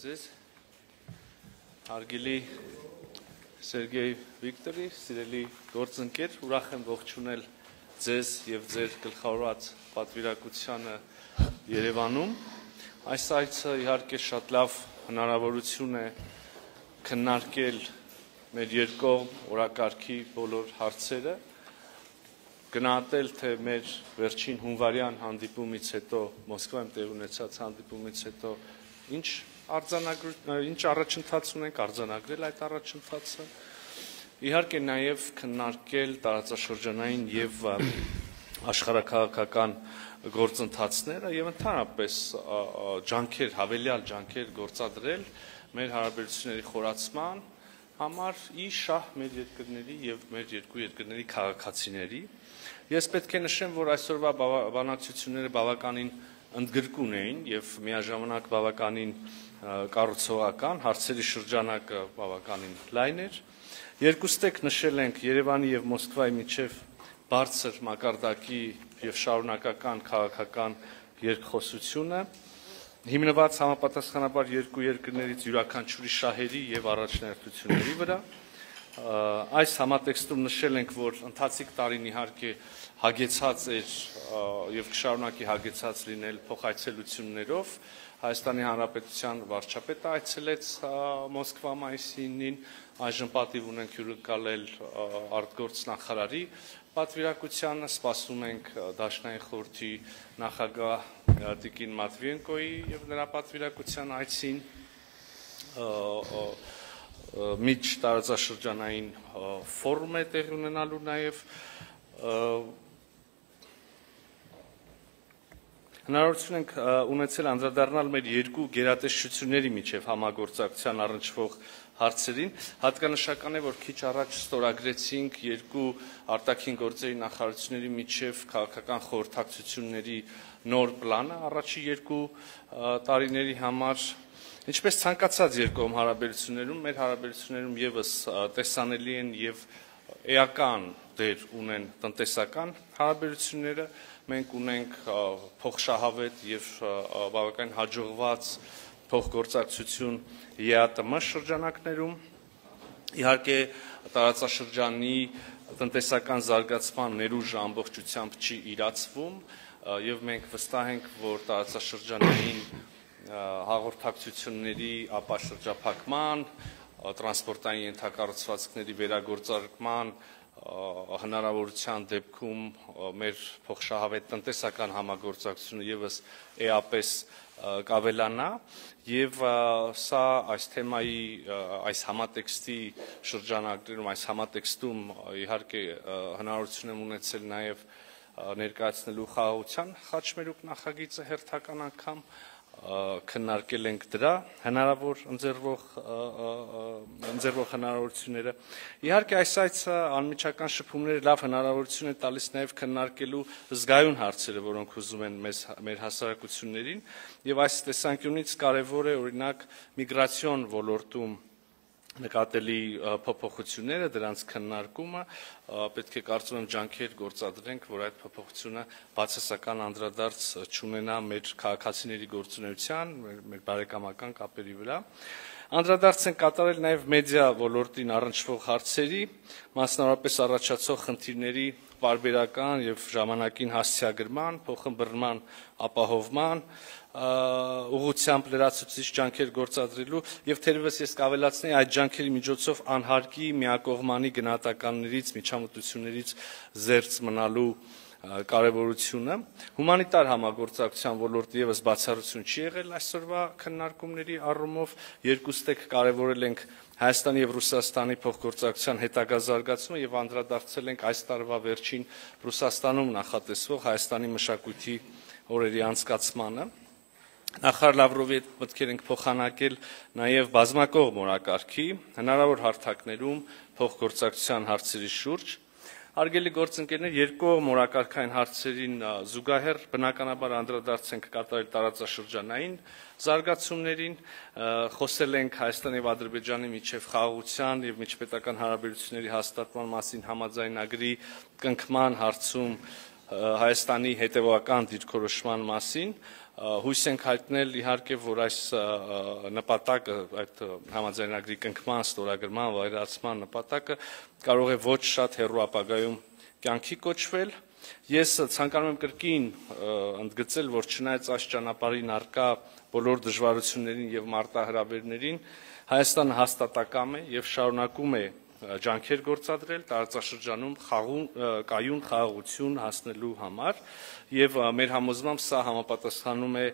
ձեզ, հարգելի Սերգեյ Վիկտորի, սիրելի գործընկեր, ուրախ եմ ողջունել ձեզ և ձեր գլխավորած պատվիրակությանը Երևանում։ Այս այցը իհարկե շատ լավ հնարավորություն է քննարկել մեր երկկողմ օրակարգի բոլոր հարցերը, գնահատել, թե մեր վերջին հունվարյան հանդիպումից հետո, Մոսկվայում տեղի ունեցած հանդիպումից հետո ինչ առաջընթաց ունենք, արձանագրել այդ առաջընթացը, իհարկե նաև քննարկել տարածաշրջանային և աշխարհաքաղաքական գործընթացները և ընդհանրապես հավելյալ ջանքեր գործադրել մեր հարաբերությունների խորացման համար ի շահ մեր երկրների և մեր երկու երկրների քաղաքացիների։ Ես պետք է նշեմ, որ այսօրվա բանակցությունները բավականին ընդգրկուն էին և միաժամանակ բավականին կառուցողական, հարցերի շրջանակը բավականին լայն էր։ Երկուստեք նշել ենք Երևանի և Մոսկվայի միջև բարձր մակարդակի և շարունակական քաղաքական երկխոսությունը, հիմնված համապատասխանաբար երկու երկրներից յուրաքանչյուրի շահերի և առաջնահերթությունների վրա։ Այս համատեքստում նշել ենք, որ ընթացիկ տարին իհարկե հագեցած էր և կշարունակի հագեցած լինել փոխայցելություններով։ Հայաստանի Հանրապետության վարչապետը այցելեց Մոսկվա մայիսի 9-ին, այժմ պատիվ ունենք հյուրընկալել արտգործնախարարի պատվիրակությանը, սպասում ենք Դաշնային խորհրդի նախագահ Տիկին Մատվիենկոյի և նրա պատվիրակության այցին, միջտարածաշրջանային ֆորում է տեղի ունենալու նաև։ Հնարավորություն ենք ունեցել անդրադառնալ մեր երկու գերատեսչությունների միջև համագործակցության առնչվող հարցերին, հատկանշական է, որ քիչ առաջ ստորագրեցինք երկու արտաքին գործերի նախարարությունների միջև քաղաքական խորհրդակցությունների նոր պլանը առաջի երկու տարիների համար, ինչպես ցանկացած երկկողմ հարաբերություններում, մեր հարաբերություններում ևս տեսանելի են և էական դեր ունեն տնտեսական հարաբերությունները, մենք ունենք փոխշահավետ և բավականին հաջողված փոխգործակցություն ԵԱՏՄ շրջանակներում, իհարկե տարածաշրջանի տնտեսական զարգացման ներուժը ամբողջությամբ չի իրացվում և մենք վստահ ենք, որ տարածաշրջանային հաղորդակցությունների ապաշրջափակման, տրանսպորտային ենթակառուցվածքների վերագործարկման հնարավորության դեպքում մեր փոխշահավետ տնտեսական համագործակցությունը ևս էապես կավելանա և սա այս թեմայի, այս համատեքստի շրջանակներում, այս համատեքստում իհարկե հնարավորություն եմ ունեցել նաև ներկայացնելու խաղաղության խաչմերուկ նախագիծը հերթական անգամ, քննարկել ենք դրա հնարավոր ընձեռվող հնարավորությունները։ Իհարկե այս այցը անմիջական շփումները լավ հնարավորություն է տալիս նաև քննարկելու զգայուն հարցերը, որոնք հուզում են մեր հասարակություններին և այս տեսանկյունից կարևոր է օրինակ միգրացիոն ոլորտում նկատելի փոփոխությունները, դրանց քննարկումը, պետք է կարծում եմ ջանքեր գործադրենք, որ այդ փոփոխությունը բացասական անդրադարձ չունենա մեր քաղաքացիների գործունեության, մեր բարեկամական կապերի վրա։ Անդրադարձ ենք կատարել նաև մեդիա ոլորտին առնչվող հարցերի, մասնավորապես առաջացող խնդիրների պարբերական և ժամանակին հասցեագրման, փոխըմբռնման ապահովման ուղղությամբ լրացուցիչ ջանքեր գործադրելու և թերևս ես կավելացնեի այդ ջանքերի միջոցով անհարկի միակողմանի գնահատականներից, միջամտություններից զերծ մնալու կարևորությունը։ Հումանիտար համագործակցության ոլորտը ևս բացառություն չի եղել այսօրվա քննարկումների առումով, երկուստեք կարևորել ենք Հայաստանի և Ռուսաստանի փոխգործակցության հետագա զարգացումը և անդրադարձել ենք այս տարվա վերջին Ռուսաստանում նախատեսվող Հայաստանի մշակույթի օրերի անցկացմանը։ Նախարար Լավրովի հետ մտքեր ենք փոխանակել նաև բազմակողմ օրակարգի հնարավոր հարթակներում փոխգործակցության հարցերի շուրջ։ Հարգելի գործընկերներ, երկկողմ օրակարգային հարցերին զուգահեռ բնականաբար անդրադարձ ենք կատարել տարածաշրջանային զարգացումներին, խոսել ենք Հայաստանի և Ադրբեջանի միջև խաղաղության և միջպետական հարաբերությունների հաստատման մասին համաձայնագրի կնքման հարցում Հայաստանի հետևողական դիրքորոշման մասին, հույս ենք հայտնել իհարկե, որ այս նպատակը, այդ համաձայնագրի կնքման, ստորագրման, վայրացման նպատակը կարող է ոչ շատ հեռու ապագայում կյանքի կոչվել։ Ես ցանկանում եմ կրկին ընդգծել, որ չնայած այս ճանապարհին առկա բոլոր դժվարություններին եւ մարտահրավերներին, Հայաստանը հաստատակամ է եւ շարունակում է ջանքեր գործադրել տարածաշրջանում կայուն խաղաղություն հասնելու համար եւ մեր համոզմամբ սա համապատասխանում է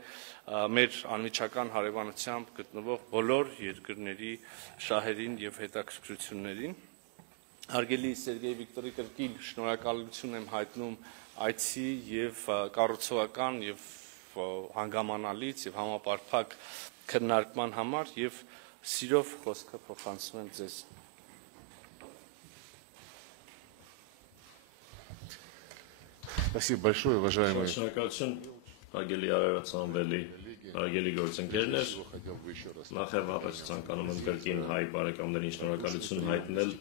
մեր անմիջական հարևանությամբ գտնվող բոլոր երկրների շահերին եւ հետաքրքրություններին։ Հարգելի Սերգեյ Վիկտորի կրկին շնորհակալություն եմ հայտնում այցի եւ կառուցողական եւ հանգամանալից եւ համապարփակ քննարկման համար եւ սիրով խոսքը փոխանցում եմ ձեզ։ Спасибо большое, уважаемый. Հարգելի Արարատսանվելի, հարգելի գործընկերներ, նախև առաջ ցանկանում եմ կրկին հայ բարեկամներին շնորհակալություն հայտնել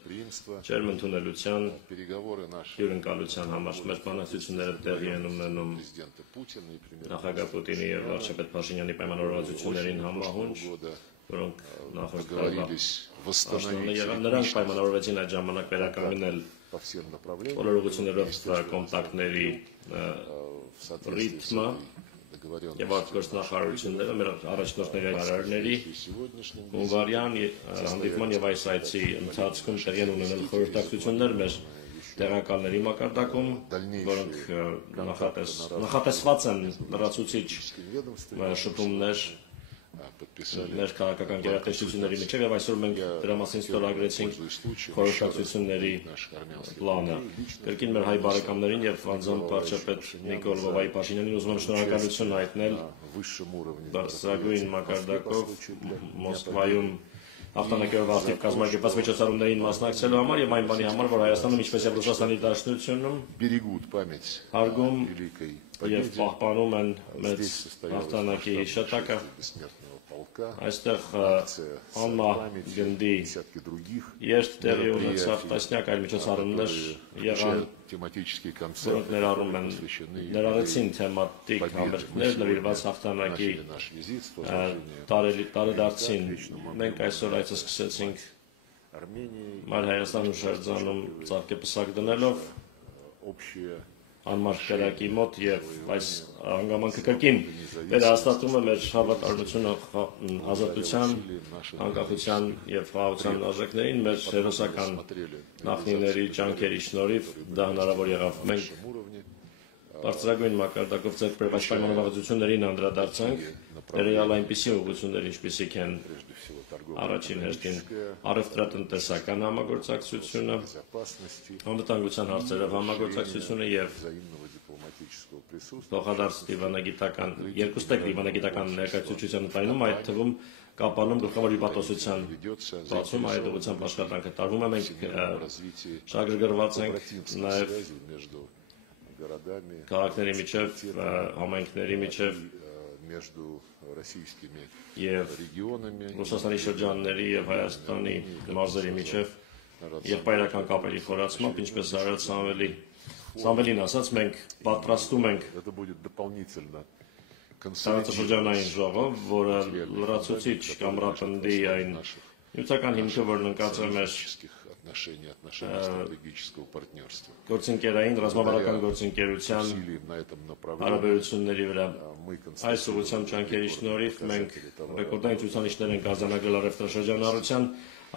ջերմ ընդունելության հյուրընկալության համար։ Մեր բանակցությունները տեղի են ունենում նախագահ Պուտինի եւ վարչապետ Փաշինյանի պայմանավորվածություններին համահունչ, որոնք նախորդ պաշտոնը եղան, նրանք պայմանավորվեցին այդ ժամանակ վերականգնել բոլոր ուղղություններով կոնտակտների ռիթմը եւ արտգործնախարարությունները մեր առաջնորդների հայտարարների հունվարյան հանդիպման եւ այս այցի ընթացքում տեղի են ունենել խորհրդակցություններ մեր տեղակալների մակարդակում, որոնք նախատեսված են լրացուցիչ շփումներ մեր քաղաքական գերատեսչությունների միջև եւ այսօր մենք դրա մասին ստորագրեցինք խորհրդակցությունների պլանը։ Կրկին մեր հայ բարեկամներին եւ անձամբ վարչապետ Նիկոլ Վովայի Փաշինյանին ուզում եմ շնորհակալություն հայտնել բարձրագույն մակարդակով Մոսկվայում հաղթանակներով ակտիվ կազմակերպված միջոցառումներին մասնակցելու համար եւ այն բանի համար, որ Հայաստանում ինչպես եւ Ռուսաստանի Դաշնությունում հարգում եւ պահպանում են մեծ հաղթանակի հիշատակը։ Այստեղ անմա գնդի երթ տեղի ունեցավ տասնյակ այլ միջոցառումներ եղան, որոնք ներառեցին թեմատիկ համերգներ նվիրված հաղթանակի տարեդարձին։ Մենք այսօր այցը սկսեցինք Մայր Հայաստանում շրջանում ծաղկեպսակ դնելով անմար կրակի մոտ եւ այս հանգամանքը կրկին վերահաստատում է մեր հավատարմությունը ազատության, անկախության եւ խաղաղության արժեքներին, մեր հերոսական նախնիների ջանքերի շնորհիվ դա հնարավոր եղավ։ Մենք բարձրագույն մակարդակով ձեռք բերված պայմանավորվածություններին անդրադարձանք, ներառյալ այնպիսի ուղղություններ, ինչպիսիք են առաջին հերթին առևտրատնտեսական համագործակցությունը, անվտանգության հարցերով համագործակցությունը եւ փոխադարձ դիվանագիտական երկուստեք դիվանագիտական ներկայացուցչության ընդայնում, այդ թվում կապանում գլխավոր հիպատոսության բացում այդ ուղղությամբ աշխատանքը տարվում է։ Մենք շահագրգռված ենք նաեւ քաղաքների միջև, համայնքների միջև եւ Ռուսաստանի շրջանների եւ Հայաստանի մարզերի միջև եղբայրական կապերի խորացմամբ, ինչպես Արարատ Սամվելին ասաց, մենք պատրաստում ենք տարածաշրջանային ժողով, որը լրացուցիչ կամրապնդի այն նյութական հիմքը, որն ընկած է մեր գործընկերային ռազմավարական գործընկերության հարաբերությունների վրա։ Այս ուղղությամբ ջանքերի շնորհիվ մենք ռեկորդային ցուցանիշներ ենք արձանագրել առևտրաշրջանառության,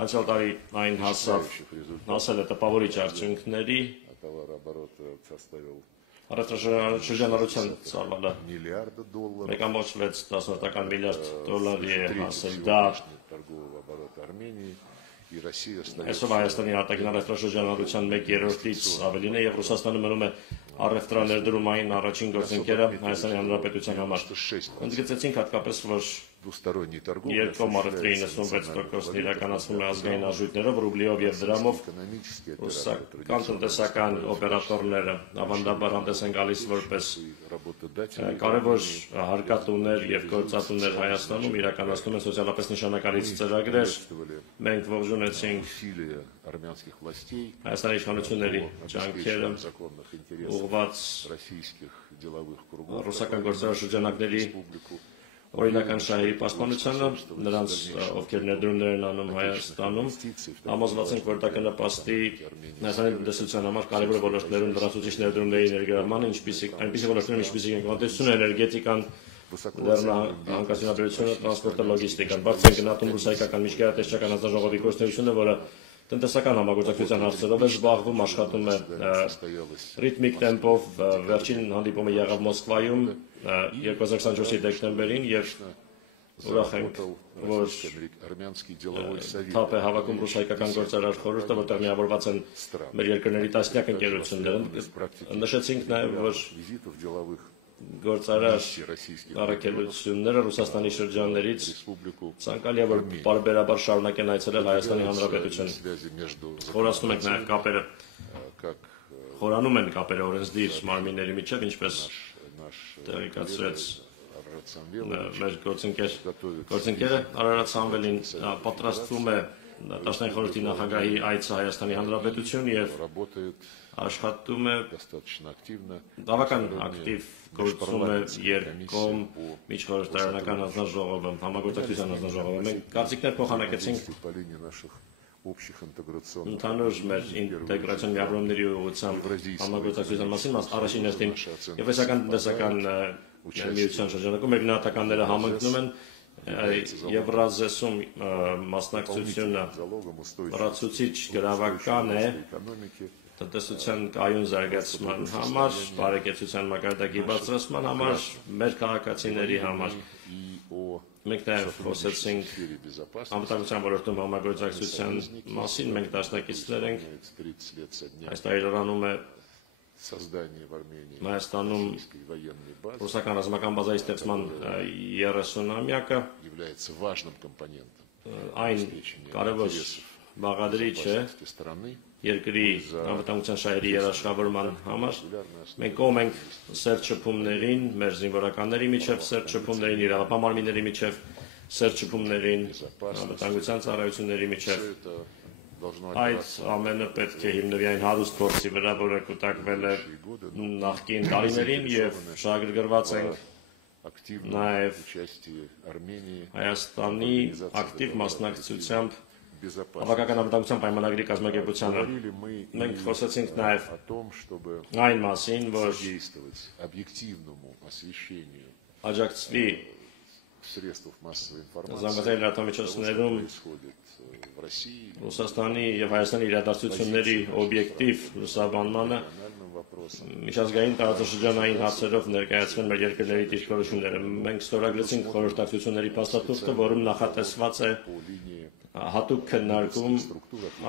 անցյալ տարի այն հասել է տպավորիչ արդյունքների, առևտրաշրջանառության ծավալը 1.6 միլիարդ դոլարի է հասել, դա այսօր Հայաստանի արտաքին առևտրաշրջանառության 1/3-ից ավելին է եւ Ռուսաստանը մնում է առևտրաներդրումային առաջին գործընկերը Հայաստանի Հանրապետության համար։ Ընդգծեցինք հատկապես, որ երկկողմ առևտրի 96%-ն իրականացվում է ազգային արժույթներով, ռուբլիով եւ դրամով։ Ռուսական տնտեսական օպերատորները ավանդաբար հանդես են գալիս որպես կարևոր հարկատուներ եւ գործատուներ Հայաստանում, իրականացնում են սոցիալապես նշանակալից ծրագրեր։ Մենք ողջունեցինք армянских властей Հայաստանի իշխանությունների ջանքերը законных интересов ուղղված российских деловых кругов ռուսական գործարարշրջանակների օրինական շահերի պաշտպանությանը, նրանց ովքեր ներդրումներ են անում Հայաստանում, համոզված ենք, որ դա կնպաստի Հայաստանի տնտեսության համար կարևոր ոլորտներում լրացուցիչ ներդրումների ներգրավմանը, այնպիսի ոլորտներում, ինչպիսիք են տնտեսությունը, էներգետիկան, լեռնահանքարդյունաբերությունը, տրանսպորտը, լոգիստիկան։ Բարձր են գնահատում ռուսայական միջգերատեսչական հանձնաժողովի գործունեությունը, որը տնտեսական համագործակցության հարցերով է զբաղվում, աշխատում է ռիթմիկ տեմպով, վերջին հանդիպումը եղավ Մոսկվայում 2024-ի դեկտեմբերին եւ ուրախ ենք, որ թափ է հավաքում ռուսայական գործարար խորհուրդը, որտեղ միավորված են մեր երկրների տասնյակ ընկերություններ։ Նշեցինք նաեւ, որ գործարար առաքելությունները Ռուսաստանի շրջաններից ցանկալի է, որ բարբերաբար շարունակեն այցելել Հայաստանի Հանրապետություն։ Խորացնում ենք նաև կապերը, խորանում են կապերը օրենսդիր մարմինների միջև, ինչպես տեղեկացրեց մեր գործընկերը Արարատ Սամվելին, պատրաստվում է Դաշնային խորհրդի նախագահի այցը Հայաստանի Հանրապետություն եւ աշխատում է բավական ակտիվ գործում է երկկողմ միջխորհրդարանական հանձնաժողովը, համագործակցության հանձնաժողովը։ Մենք կարծիքներ փոխանակեցինք ընդհանուր մեր ինտեգրացիոն միավորումների ուղղությամբ համագործակցության մասին, առաջին հերթին եվրասիական տնտեսական միության շրջանակում մեր գնահատականները համընկնում են Եվրազեսում մասնակցությունը լրացուցիչ գրավական է տնտեսության կայուն զարգացման համար, բարեկեցության մակարդակի բարձրացման համար, մեր քաղաքացիների համար։ Մենք նաև խոսեցինք անվտանգության ոլորտում համագործակցության մասին, մենք դաշնակիցներ ենք, այս տարիլրանում է Հայաստանում ռուսական ռազմական բազայի ստեղծման 30-ամյակը, այն կարևոր բաղադրիչ է երկրի անվտանգության շահերի երաշխավորման համար։ Մենք կողմ ենք սերտ շփումներին, մեր զինվորականների միջև սերտ շփումներին, իրավապահ մարմինների միջև սերտ շփումներին, անվտանգության ծառայությունների միջև։ Այդ ամենը պետք է հիմնվի այն հարուստ փորձի վրա, որը կուտակվել է նախկին տարիներին եւ շահագրգռված ենք նաեւ Հայաստանի ակտիվ մասնակցությամբ Հավաքական անվտանգության պայմանագրի կազմակերպությանը։ Մենք խոսեցինք նաեւ այն մասին, որ աջակցվի զանգվածային լրատվամիջոցներում Ռուսաստանի եւ Հայաստանի իրադարձությունների օբյեկտիվ լուսաբանմանը միջազգային տարածաշրջանային հարցերով ներկայացվեն մեր երկրների դիրքորոշումները։ Մենք ստորագրեցինք խորհրդակցությունների փաստաթուղթը, որում նախատեսված է հատուկ քննարկում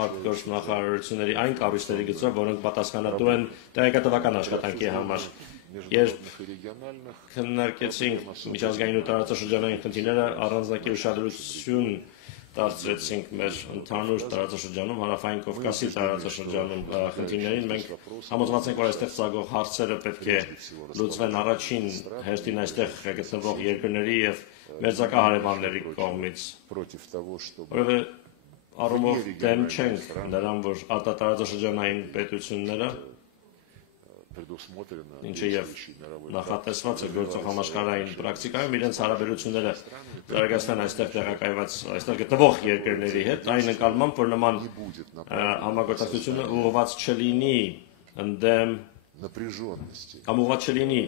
արտգործնախարարությունների այն կառույցների գծով, որոնք պատասխանատու են տեղեկատվական աշխատանքի համար։ Երբ քննարկեցինք միջազգային ու տարածաշրջանային խնդիրները, առանձնակի ուշադրություն դարձրեցինք մեր ընդհանուր տարածաշրջանում, Հարավային Կովկասի տարածաշրջանում խնդիրներին, մենք համոզված ենք, որ այստեղ ծագող հարցերը պետք է լուծվեն առաջին հերթին այստեղ գտնվող երկրների եւ մերձակա հարևանների կողմից, որովհետեւ առումով դեմ չենք նրան, որ արտատարածաշրջանային պետությունները ինչը եւ նախատեսված է գործող համաշխարհային պրակտիկայում իրենց հարաբերությունները զարգացնեն այստեղ տեղակայված այստեղ գտնվող երկրների հետ, այն նկատմամբ, որ նման համագործակցությունը ուղղված չլինի ընդդեմ կամ ուղղված չլինի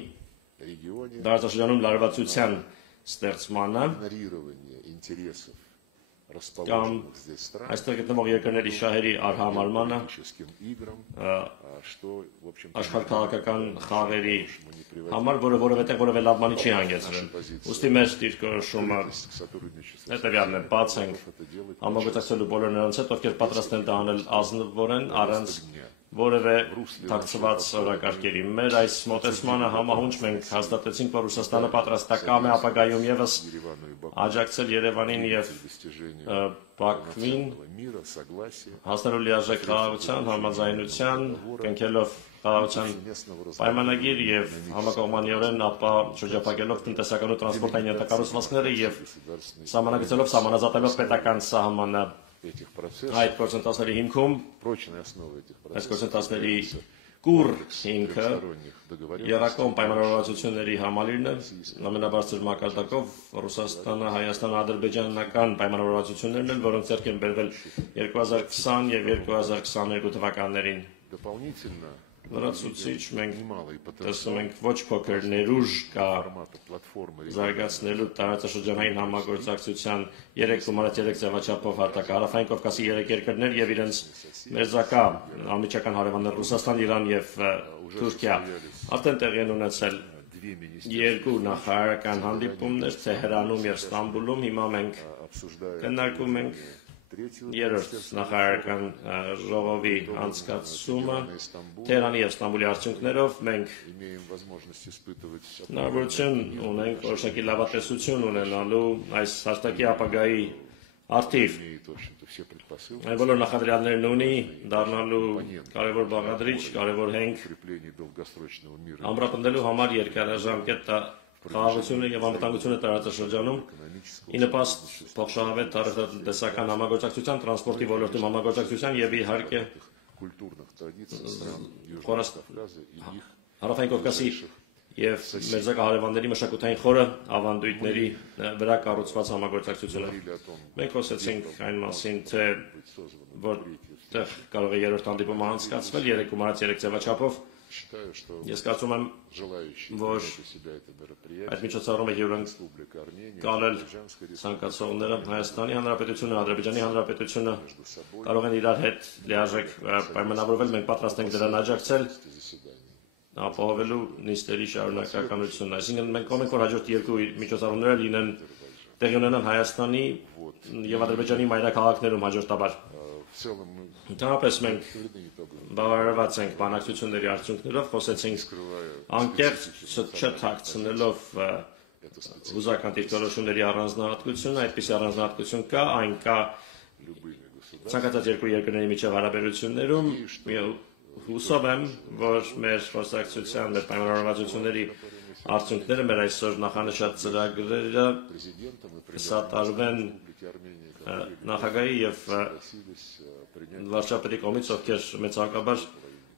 տարածաշրջանում լարվածության ստեղծմանը կամ այստեղ գտնվող երկրների շահերի արհամարմանը աշխարհքաղաքական խաղերի համար, որը որևէ լավ բանի չի հանգեցրել։ Ուստի մեր դիրքորոշումը հետևյալն է, բաց ենք համագործակցելու բոլոր նրանց հետ, ովքեր պատրաստ են դա անել ազնվորեն, առանց որևէ թաքցված օրակարգերի։ Մեր այս մոտեցմանը համահունչ մենք հաստատեցինք, որ Ռուսաստանը պատրաստակամ է ապագայում եւս աջակցել Երևանին եւ Բաքվին հասնելու լիարժեք խաղաղության, համաձայնության, կնքելով խաղաղության պայմանագիր եւ համակողմանիորեն ապա շրջափակելով տնտեսական ու տրանսպորտային ենթակառուցվածքները եւ սահմանագծելով սահմանազատելով պետական սահմանը этих процессов, այդ գործընթացների հիմքում прочной основой этих այս процессов գործընթացների является կուր комплекс հիմքը трехсторонних договоренностей, Երակոմ պայմանավորվածությունների համալիրն է, ամենաբարձր մակարդակով Ռուսաստանը, Հայաստանը, ադրբեջանական պայմանավորվածություններն են, որոնք ձեռք են բերվել 2020 եւ 2022 թվականներին։ дополнительно Լրացուցիչ մենք немалый տեսնում потенциал ենք ոչ փոքր ներուժ կա формата платформы զարգացնելու տարածաշրջանային համագործակցության 3.3 ձևաչափով հարթակարարային Կովկասի 3 երկրներ եւ իրենց մերձակա անմիջական հարևաններ Ռուսաստան, Իրան եւ Թուրքիա արդեն տեղի են ունեցել երկու նախարարական հանդիպումներ Թեհրանում եւ Ստամբուլում։ Հիմա մենք քննարկում ենք երրորդ նախարարական ժողովի անցկացումը Թեհրանի եւ Ստամբուլի արդյունքներով մենք հնարավորություն ունենք որոշակի լավատեսություն ունենալու այս հաստակի ապագայի արդիվ այն բոլոր նախադրյալներն ունի դառնալու կարևոր բաղադրիչ, կարևոր հենք ամրապնդելու համար երկարաժամկետ խաղաղությունը եւ անվտանգությունը տարածաշրջանում ի նպաստ փոխշահավետ տարածաշրջանական համագործակցության, տրանսպորտի ոլորտում համագործակցության եւ իհարկե Հարավային Կովկասի եւ մերձակա հարևանների մշակութային խորը ավանդույթների վրա կառուցված համագործակցությունը։ Մենք խոսեցինք այն մասին, թե որտեղ կարող է երրորդ հանդիպումը անցկացվել 3.3 ձևաչափով։ Ես կարծում եմ, որ այդ միջոցառումը հյուրընկալել ցանկացողները Հայաստանի Հանրապետությունը, Ադրբեջանի Հանրապետությունը կարող են իրար հետ լիարժեք պայմանավորվել, մենք պատրաստ ենք դրան աջակցել ապահովելու նիստերի շարունակականությունն։ Այսինքն մենք կողմ ենք, որ հաջորդ երկու միջոցառումները լինեն տեղի ունենան Հայաստանի եւ Ադրբեջանի մայրաքաղաքներում հաջորդաբար։ Ընդհանրապես մենք բավարարված ենք բանակցությունների արդյունքներով, խոսեցինք անկեղծ չթաքցնելով հուզական դիրքորոշումների առանձնահատկությունը, այդպիսի առանձնահատկություն կա, այն կա ցանկացած երկու երկրների միջև հարաբերություններում։ Հուսով եմ, որ մեր խոսակցության, մեր պայմանավորվածությունների արդյունքները, մեր այսօր նախանշած ծրագրերը կսատարվեն նախագահի եւ վարչապետի կողմից, ովքեր մեծակաբար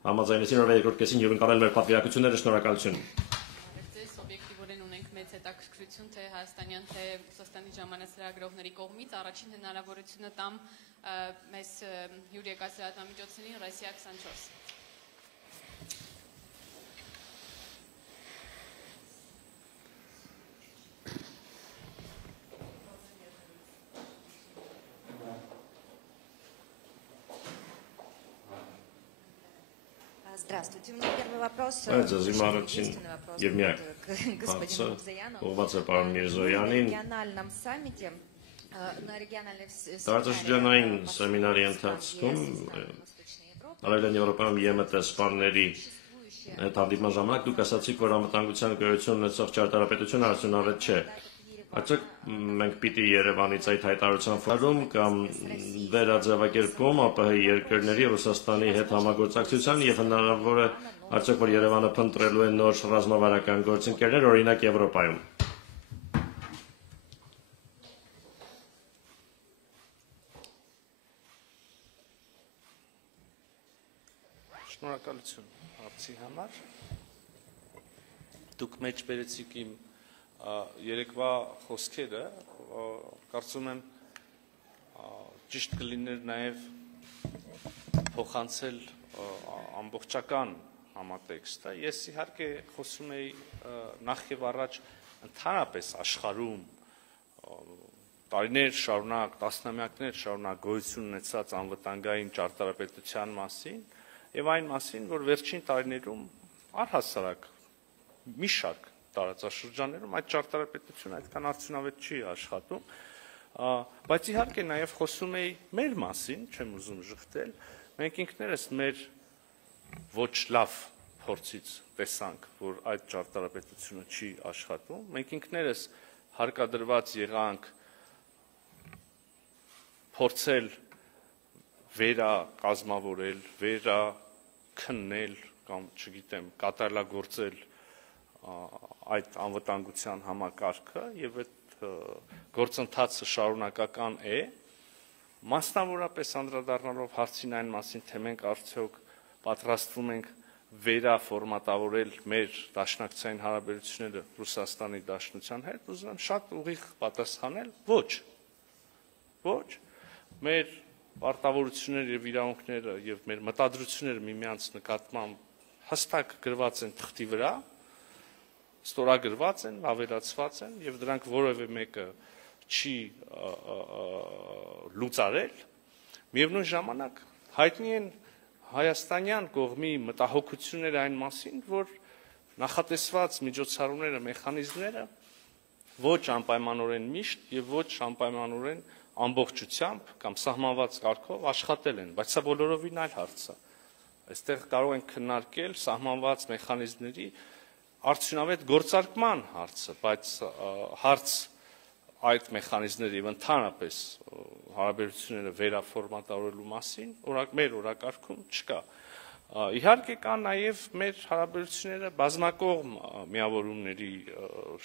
համաձայնեցին որ երկրորդ կեսին հյուրընկալել մեր պատվիրակությունները, շնորհակալություն։ Ձեզ օբյեկտիվորեն ունենք մեծ հետաքրքրություն թե հայաստանյան թե Ռուսաստանի ժամանակ լրագրողների կողմից առաջին հնարավորությունը տամ մեզ հյուր եկած լրատվամիջոցներին Ռոսիա 24։ Здравствуйте. У меня первый вопрос. Региональном саммите, на региональной տարածաշրջանային սեմինարի ընթացքում Արևելյան Եվրոպայում ԵՄՏ սպաների հետ հանդիպման ժամանակ դուք ասացիք, որ անվտանգության գոյություն ունեցող ճարտարապետությունը արդյունավետ չէ։ Արդյոք մենք պիտի Երևանից այդ հայտարարության ֆորում կամ վերաձևակերպում ԱՊՀ երկրների Ռուսաստանի հետ համագործակցության եւ հնարավոր է արդյոք որ Երևանը փնտրելու է նոր ռազմավարական գործընկերներ, օրինակ Եվրոպայում։ Շնորհակալություն հարցի համար։ Դուք մեջ բերեցիք իմ երեկվա խոսքերը, կարծում եմ ճիշտ կլիներ նաև փոխանցել ամբողջական համատեքստը։ Ես իհարկե խոսում էի նախ եւ առաջ ընդհանրապես աշխարհում տարիներ շարունակ, տասնամյակներ շարունակ գոյություն ունեցած անվտանգային ճարտարապետության մասին եւ այն մասին, որ վերջին տարիներում առհասարակ մի շարք տարածաշրջաններում այդ ճարտարապետությունը այդքան արդյունավետ չի աշխատում, բայց իհարկե նաև խոսում էի մեր մասին, չեմ ուզում ժխտել, մենք ինքներս մեր ոչ լավ փորձից տեսանք, որ այդ ճարտարապետությունը չի աշխատում, մենք ինքներս հարկադրված եղանք փորձել վերակազմավորել, վերաքննել կամ չգիտեմ, կատարելագործել այդ անվտանգության համակարգը եւ այդ գործընթացը շարունակական է Մասնավորապես անդրադառնալով հարցին այն մասին, թե մենք արդյոք պատրաստվում ենք վերաֆորմատավորել մեր դաշնակցային հարաբերությունները Ռուսաստանի Դաշնության հետ, ուզում եմ շատ ուղիղ պատասխանել, ոչ, մեր պարտավորությունները եւ իրավունքները եւ մեր մտադրությունները միմյանց նկատմամբ հստակ գրված են թղթի վրա, ստորագրված են, ավելացված են եւ դրանք որևէ մեկը չի լուծարել, միևնույն ժամանակ հայտնի են հայաստանյան կողմի մտահոգությունները այն մասին, որ նախատեսված միջոցառումները, մեխանիզմները ոչ անպայմանորեն միշտ եւ ոչ անպայմանորեն ամբողջությամբ կամ սահմանված կարգով աշխատել են, բայց սա բոլորովին այլ հարց է։ Այստեղ կարող ենք քննարկել սահմանված մեխանիզմների արդյունավետ գործարկման հարցը, բայց հարց այդ մեխանիզմների եւ ընդհանրապես հարաբերությունները վերաֆորմատավորելու մասին մեր օրակարգում չկա։ Իհարկե կա նաև մեր հարաբերությունները բազմակողմ միավորումների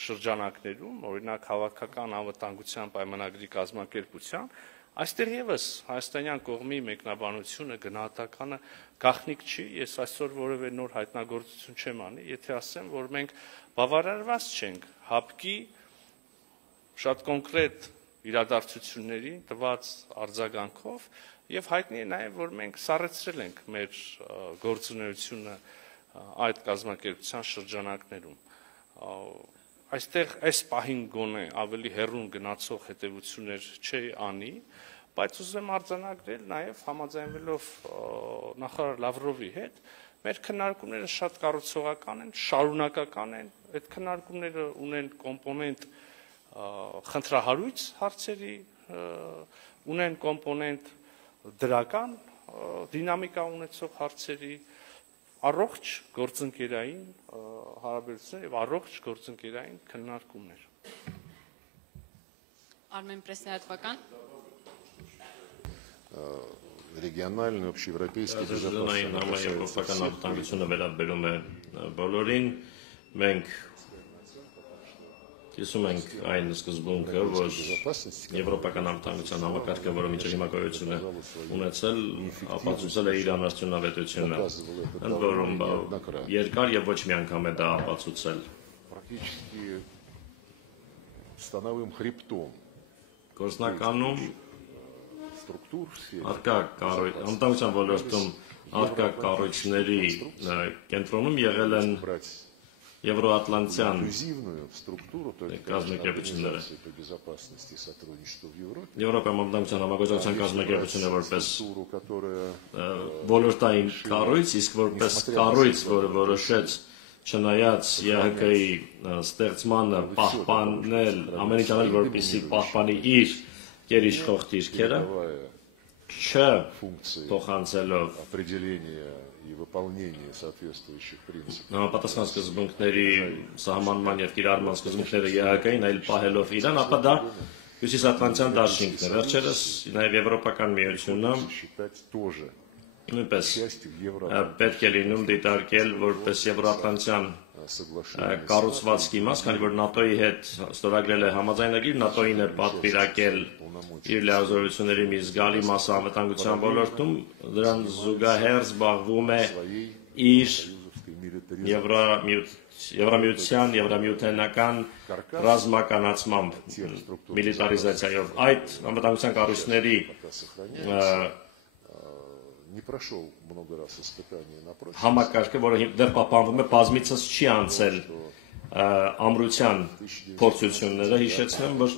շրջանակներում, օրինակ հավաքական անվտանգության պայմանագրի կազմակերպության, այստեղ եւս հայաստանյան կողմի մեկնաբանությունը գնահատականը գաղտնիք չի, ես այսօր որևէ նոր հայտնագործություն չեմ անի, եթե ասեմ, որ մենք բավարարված չենք ՀԱՊԿ-ի շատ կոնկրետ իրադարձությունների տված արձագանքով եւ հայտնի է նաեւ, որ մենք սառեցրել ենք մեր գործունեությունը այդ կազմակերպության շրջանակներում։ Այստեղ այս պահին գոնե ավելի հեռուն գնացող հետևություններ չի անի, բայց ուզում եմ արձանագրել նաեւ համաձայնվելով նախարար Լավրովի հետ, մեր քննարկումները շատ կառուցողական են, շարունակական են, այդ քննարկումները ունեն կոմպոնենտ խնդրահարույց հարցերի, ունեն կոմպոնենտ դրական դինամիկա ունեցող հարցերի, առողջ գործընկերային հարաբերություններ եւ առողջ գործընկերային քննարկումներ։ Արմեն Պրեսնեատվական Региональный общеевропейский եվրոպական անվտանգությունը վերաբերում է բոլորին, մենք Կիսում ենք այն սկզբունքը, որ եվրոպական անվտանգության համակարգը, որը մինչև հիմա գոյություն է ունեցել, ապացուցել է իր անարդյունավետությունը, ընդ որում երկար եւ ոչ մի անգամ է դա ապացուցել։ Գործնականում անվտանգության ոլորտում առկա կառույցների կենտրոնում եղել են Եվրոատլանտյան կազմակերպությունները։ Եվրոպայում անվտանգության համագործակցության կազմակերպությունը որպես ոլորտային կառույց, իսկ որպես կառույց, որը որոշեց չնայած ԵՀԿ-ի ստեղծմանը պահպանել, ամեն ինչ անել, որպեսզի պահպանի իր գերիշխող դիրքերը, չփոխանցելով Համապատասխան սկզբունքների սահմանման եւ կիրառման սկզբունքները ԵՀԿ-ին, այլ պահելով իրան, ապա դա հյուսիսատլանտյան դաշինքն է։ Վերջերս նաեւ Եվրոպական միությունը նույնպես պետք է լինում դիտարկել որպես Եվրոատլանտյան կառուցվածքի մաս, քանի որ ՆԱՏՕ-ի հետ ստորագրել է համաձայնագիր, ՆԱՏՕ-ին է պատվիրակել իր լիազորությունների մի զգալի մասը անվտանգության ոլորտում, դրան զուգահեռ զբաղվում է իր եվրամիությանական ռազմականացմամբ, միլիտարիզացիայով, այդ անվտանգության կառույցների համակարգը, որը դեռ պահպանվում է, բազմիցս չի անցել ամրության փորձությունները, հիշեցնեմ, որ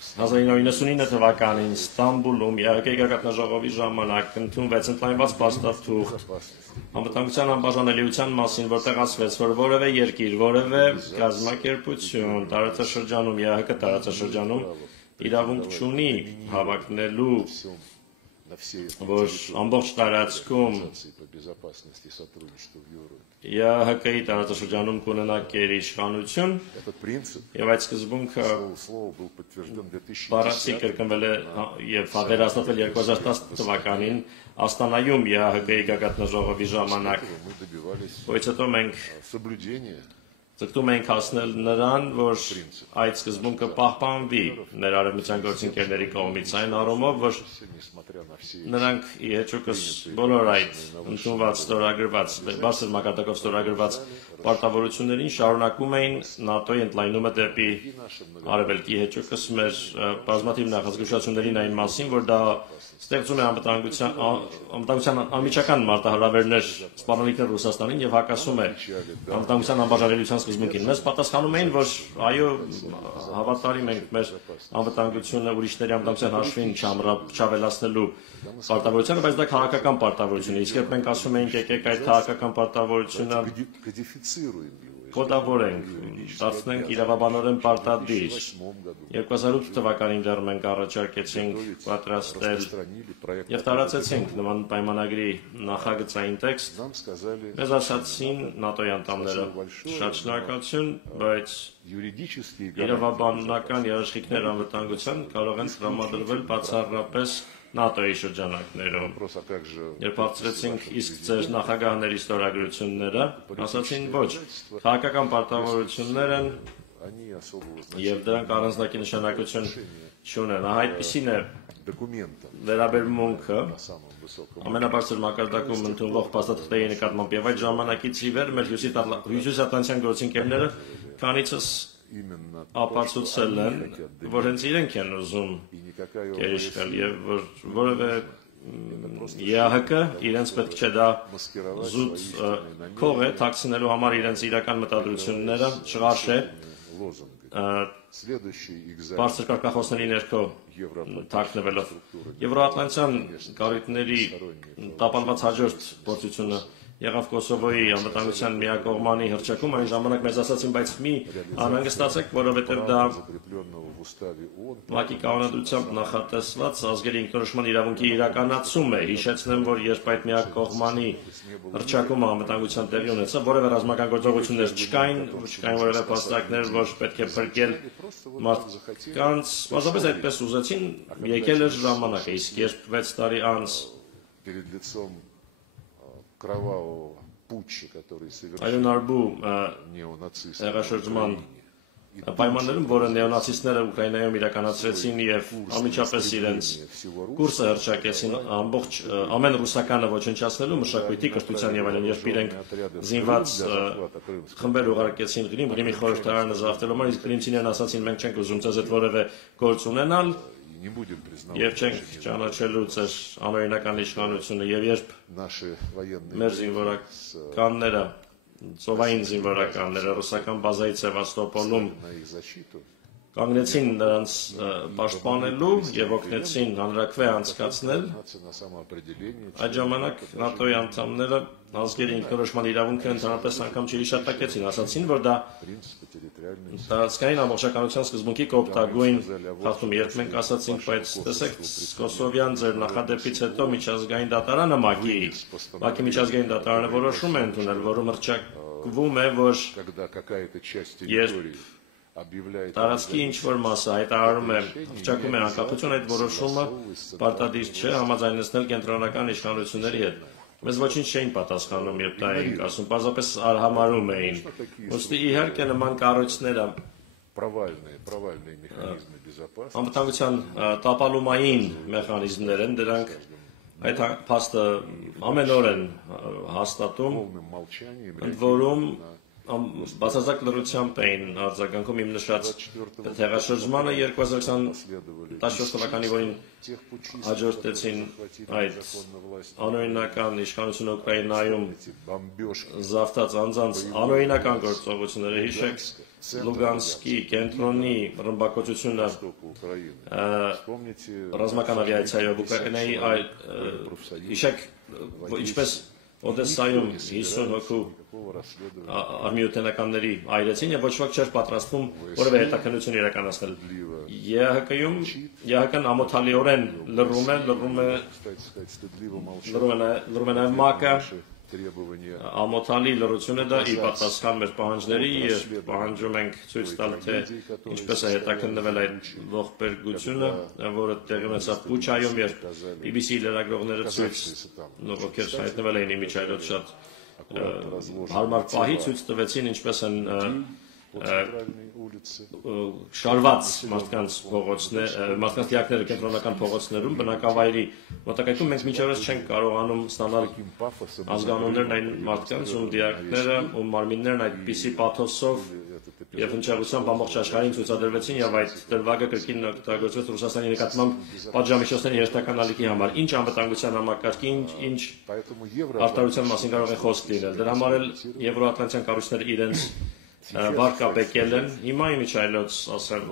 1999 թվականին Ստամբուլում ԵՀԿ-ի գագաթնաժողովի ժամանակ ընդունվեց ընդլայնված փաստաթուղթ անվտանգության անբաժանելիության մասին, որտեղ ասվեց, որ որևէ երկիր, որևէ կազմակերպություն տարածաշրջանում, ԵՀԿ տարածաշրջանում իրավունք չունի հավակնելու որ ամբողջ տարածքում ԵՀԿ-ի տարածաշրջանում կունենա գերիշխանություն եւ այդ սկզբունքը բառացի կրկնվել է եւ վերահաստատվել 2010 թվականին Աստանայում ԵՀԿ-ի գագաթնաժողովի ժամանակ, որից հետո մենք Ձգտում ենք հասնել նրան, որ այդ սկզբունքը պահպանվի մեր արևմտյան գործընկերների կողմից այն առումով, որ նրանք ի հեճուկս բոլոր այդ ընդունված ստորագրված, բարձր մակարդակով ստորագրված պարտավորություններին շարունակում էին ՆԱՏՕ-ի ընդլայնումը դեպի արևելքի հեճուկս մեր բազմաթիվ նախազգուշացումներին այն մասին, որ դա ստեղծում է անվտանգության անմիջական մարտահրավերներ սպառնալիքներ Ռուսաստանին եւ հակասում է անվտանգության անբաժանելիության սկզբունքին։ Մեզ պատասխանում էին, որ այո, հավատարիմ ենք մեր անվտանգությունը ուրիշների անվտանգության հաշվին չավելացնելու պարտավորությանը, բայց դա քաղաքական պարտավորություն է։ Իսկ երբ մենք ասում ենք եկեք այդ քաղաքական պարտավորությունը կոդավորենք, դարձնենք իրավաբանորեն պարտադիր։ 2008 թվականին դեռ մենք առաջարկեցինք պատրաստել եւ տարածեցինք նման պայմանագրի նախագծային տեքստ։ Մեզ ասացին ՆԱՏՕ-ի անդամները շատ շնորհակալություն, բայց իրավաբանական երաշխիքներ անվտանգության կարող են տրամադրվել բացառապես ՆԱՏՕ-ի շրջանակներում։ Երբ հարցրեցինք իսկ ձեր նախագահների ստորագրությունները, ասացին ոչ, քաղաքական պարտավորություններ են եւ դրանք առանձնակի նշանակություն չունեն։ Այդպիսին է վերաբերմունքը ամենաբարձր մակարդակում ընդունվող փաստաթղթերի նկատմամբ եւ այդ ժամանակից ի վեր մեր հյուսիսատլանտյան գործընկերները քանիցս ապացուցել են, որ հենց իրենք են ուզում գերիշխել եւ որ որևէ ԵԱՀԿ իրենց պետք չէ դա զուտ քող է թաքցնելու համար իրենց իրական մտադրությունները չղարշե բարձր կարգախոսների ներքո թաքնվելով Եվրոատլանտյան կառույցների տապանված հաջորդ գործությունը եղավ Կոսովոյի անվտանգության միակողմանի հռչակում, այն ժամանակ մեզ ասացին, բայց մի անհանգստացեք, որովհետև դա ՄԱԿ-ի կանոնադրությամբ նախատեսված ազգերի ինքնորոշման իրավունքի իրականացում է։ Հիշեցնեմ, որ երբ այդ միակողմանի հռչակումը անվտանգության տեղի ունեցավ, որևէ ռազմական գործողություններ չկային որևէ փաստարկներ, որ պետք է փրկել մարդկանց, պարզապես այդպես ուզեցին, եկել էր ժամանակը, իսկ երբ 6 տարի անց кровавого путча, который совершил հեղաշրջման պայմաններում, որը նեոնացիստները Ուկրաինայում իրականացրեցին եւ անմիջապես իրենց կուրսը հռչակեցին ամեն ռուսականը ոչնչացնելու մշակույթի, կրթության եւ այլն, երբ իրենք զինված խմբեր ուղարկեցին Ղրիմի խորհրդարանը զավթելու համար, իսկ կրիմցիներն ասացին մենք չենք ուզում ձեզ այդ որևէ գործ ունենալ եւ չենք ճանաչելու ձեր ամերիկական իշխանությունը եւ երբ մեր զինվորականները ծովային զինվորականները ռուսական բազայի Սևաստոպոլում կանգնեցին նրանց պաշտպանելու եւ օգնեցին հանրաքվե անցկացնել, այդ ժամանակ ՆԱՏՕ-ի անդամները ազգերի ինքնորոշման իրավունքը ընդհանրապես անգամ չհիշատակեցին, ասացին, որ դա տարածքային ամբողջականության սկզբունքի կոպտագույն խախտում, երբ մենք ասացինք, բայց տեսեք, Կոսովյան ձեր նախադեպից հետո միջազգային դատարանը ՄԱԿ-ի միջազգային դատարանը որոշում է ընդունել, որում հռչակվում է, որ երբ տարածքի ինչ-որ մասը հայտարարում է հռչակում է անկախություն, այդ որոշումը պարտադիր չէ համաձայնեցնել կենտրոնական իշխանությունների հետ։ Մեզ ոչինչ չէին պատասխանում, երբ դա էինք ասում, պարզապես արհամարհում էին։ Ուստի իհարկե նման կառույցները անվտանգության տապալումային մեխանիզմներ են, դրանք այդ փաստը ամեն օր են հաստատում, ընդ որում բացարձակ լռությամբ էին արձագանքում իմ նշած հեղաշրջմանը 2014 թվականի, որին հաջորդեցին այդ անօրինական իշխանությունը Ուկրաինայում զավթած անձանց անօրինական գործողությունները, հիշեք Լուգանսկի կենտրոնի ռմբակոծությունը ռազմական ավիացիայով Ուկրաինայի հիշեք ինչպես Օդեսայում 50 հոգու արմիութենականների այրեցին եւ ոչ ոք չէր պատրաստվում որևէ հետաքննություն իրականացնել։ ԵԱՀԿ-ում ԵԱՀԿ-ն ամոթալիորեն լռում է նաեւ ՄԱԿ-ը ամոթալի լռությունը դա ի պատասխան մեր պահանջների եւ պահանջում ենք ցույց տալ թե ինչպես է հետաքննվել այդ ողբերգությունը, որը տեղի ունեցավ Բուչայում, երբ BBC լրագրողները ցույց ովքեր հայտնվել էին իմիջիայլոց շատ հարմար պահի ցույց տվեցին ինչպես են շարված մարդկանց դիակները կենտրոնական փողոցներում բնակավայրի մոտակայքում մենք միջավայրից չենք կարողանում ստանալ ազգանուններն այն մարդկանց ում դիակները ում մարմիններն այդպիսի պաթոսով եւ հնչեղությամբ ամբողջ աշխարհին ցուցադրվեցին եւ այդ դրվագը կրկին օգտագործվեց Ռուսաստանի նկատմամբ պատժամիջոցների հերթական ալիքի համար ինչ անվտանգության համակարգի ինչ արտարության մասին կարող է խոսք լինել դրա համար էլ եվրոատլանտյան կառույցները իրենց վարկապեկել են հիմա իմիջայլոց ասեմ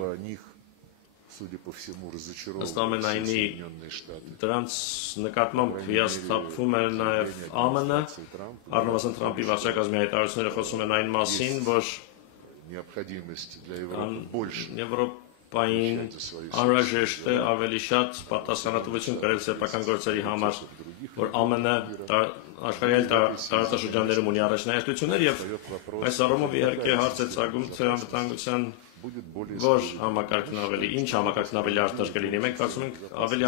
ըստ ամենայնի դրանց նկատմամբ հիասթափվում է նաև ԱՄՆ առնվազն Թրամփի վարչակազմի հայտարարությունները խոսում են այն մասին որ Եվրոպային անհրաժեշտ է ավելի շատ պատասխանատվություն կրել սեփական գործերի համար, որ ԱՄՆ աշխարհի այլ տարածաշրջաններում ունի առաջնահերթություններ եւ այս առումով իհարկե հարց է ծագում թե անվտանգության որ համակարգն ավելի ինչ համակարգն ավելի արդար կլինի մենք կարծում ենք ավելի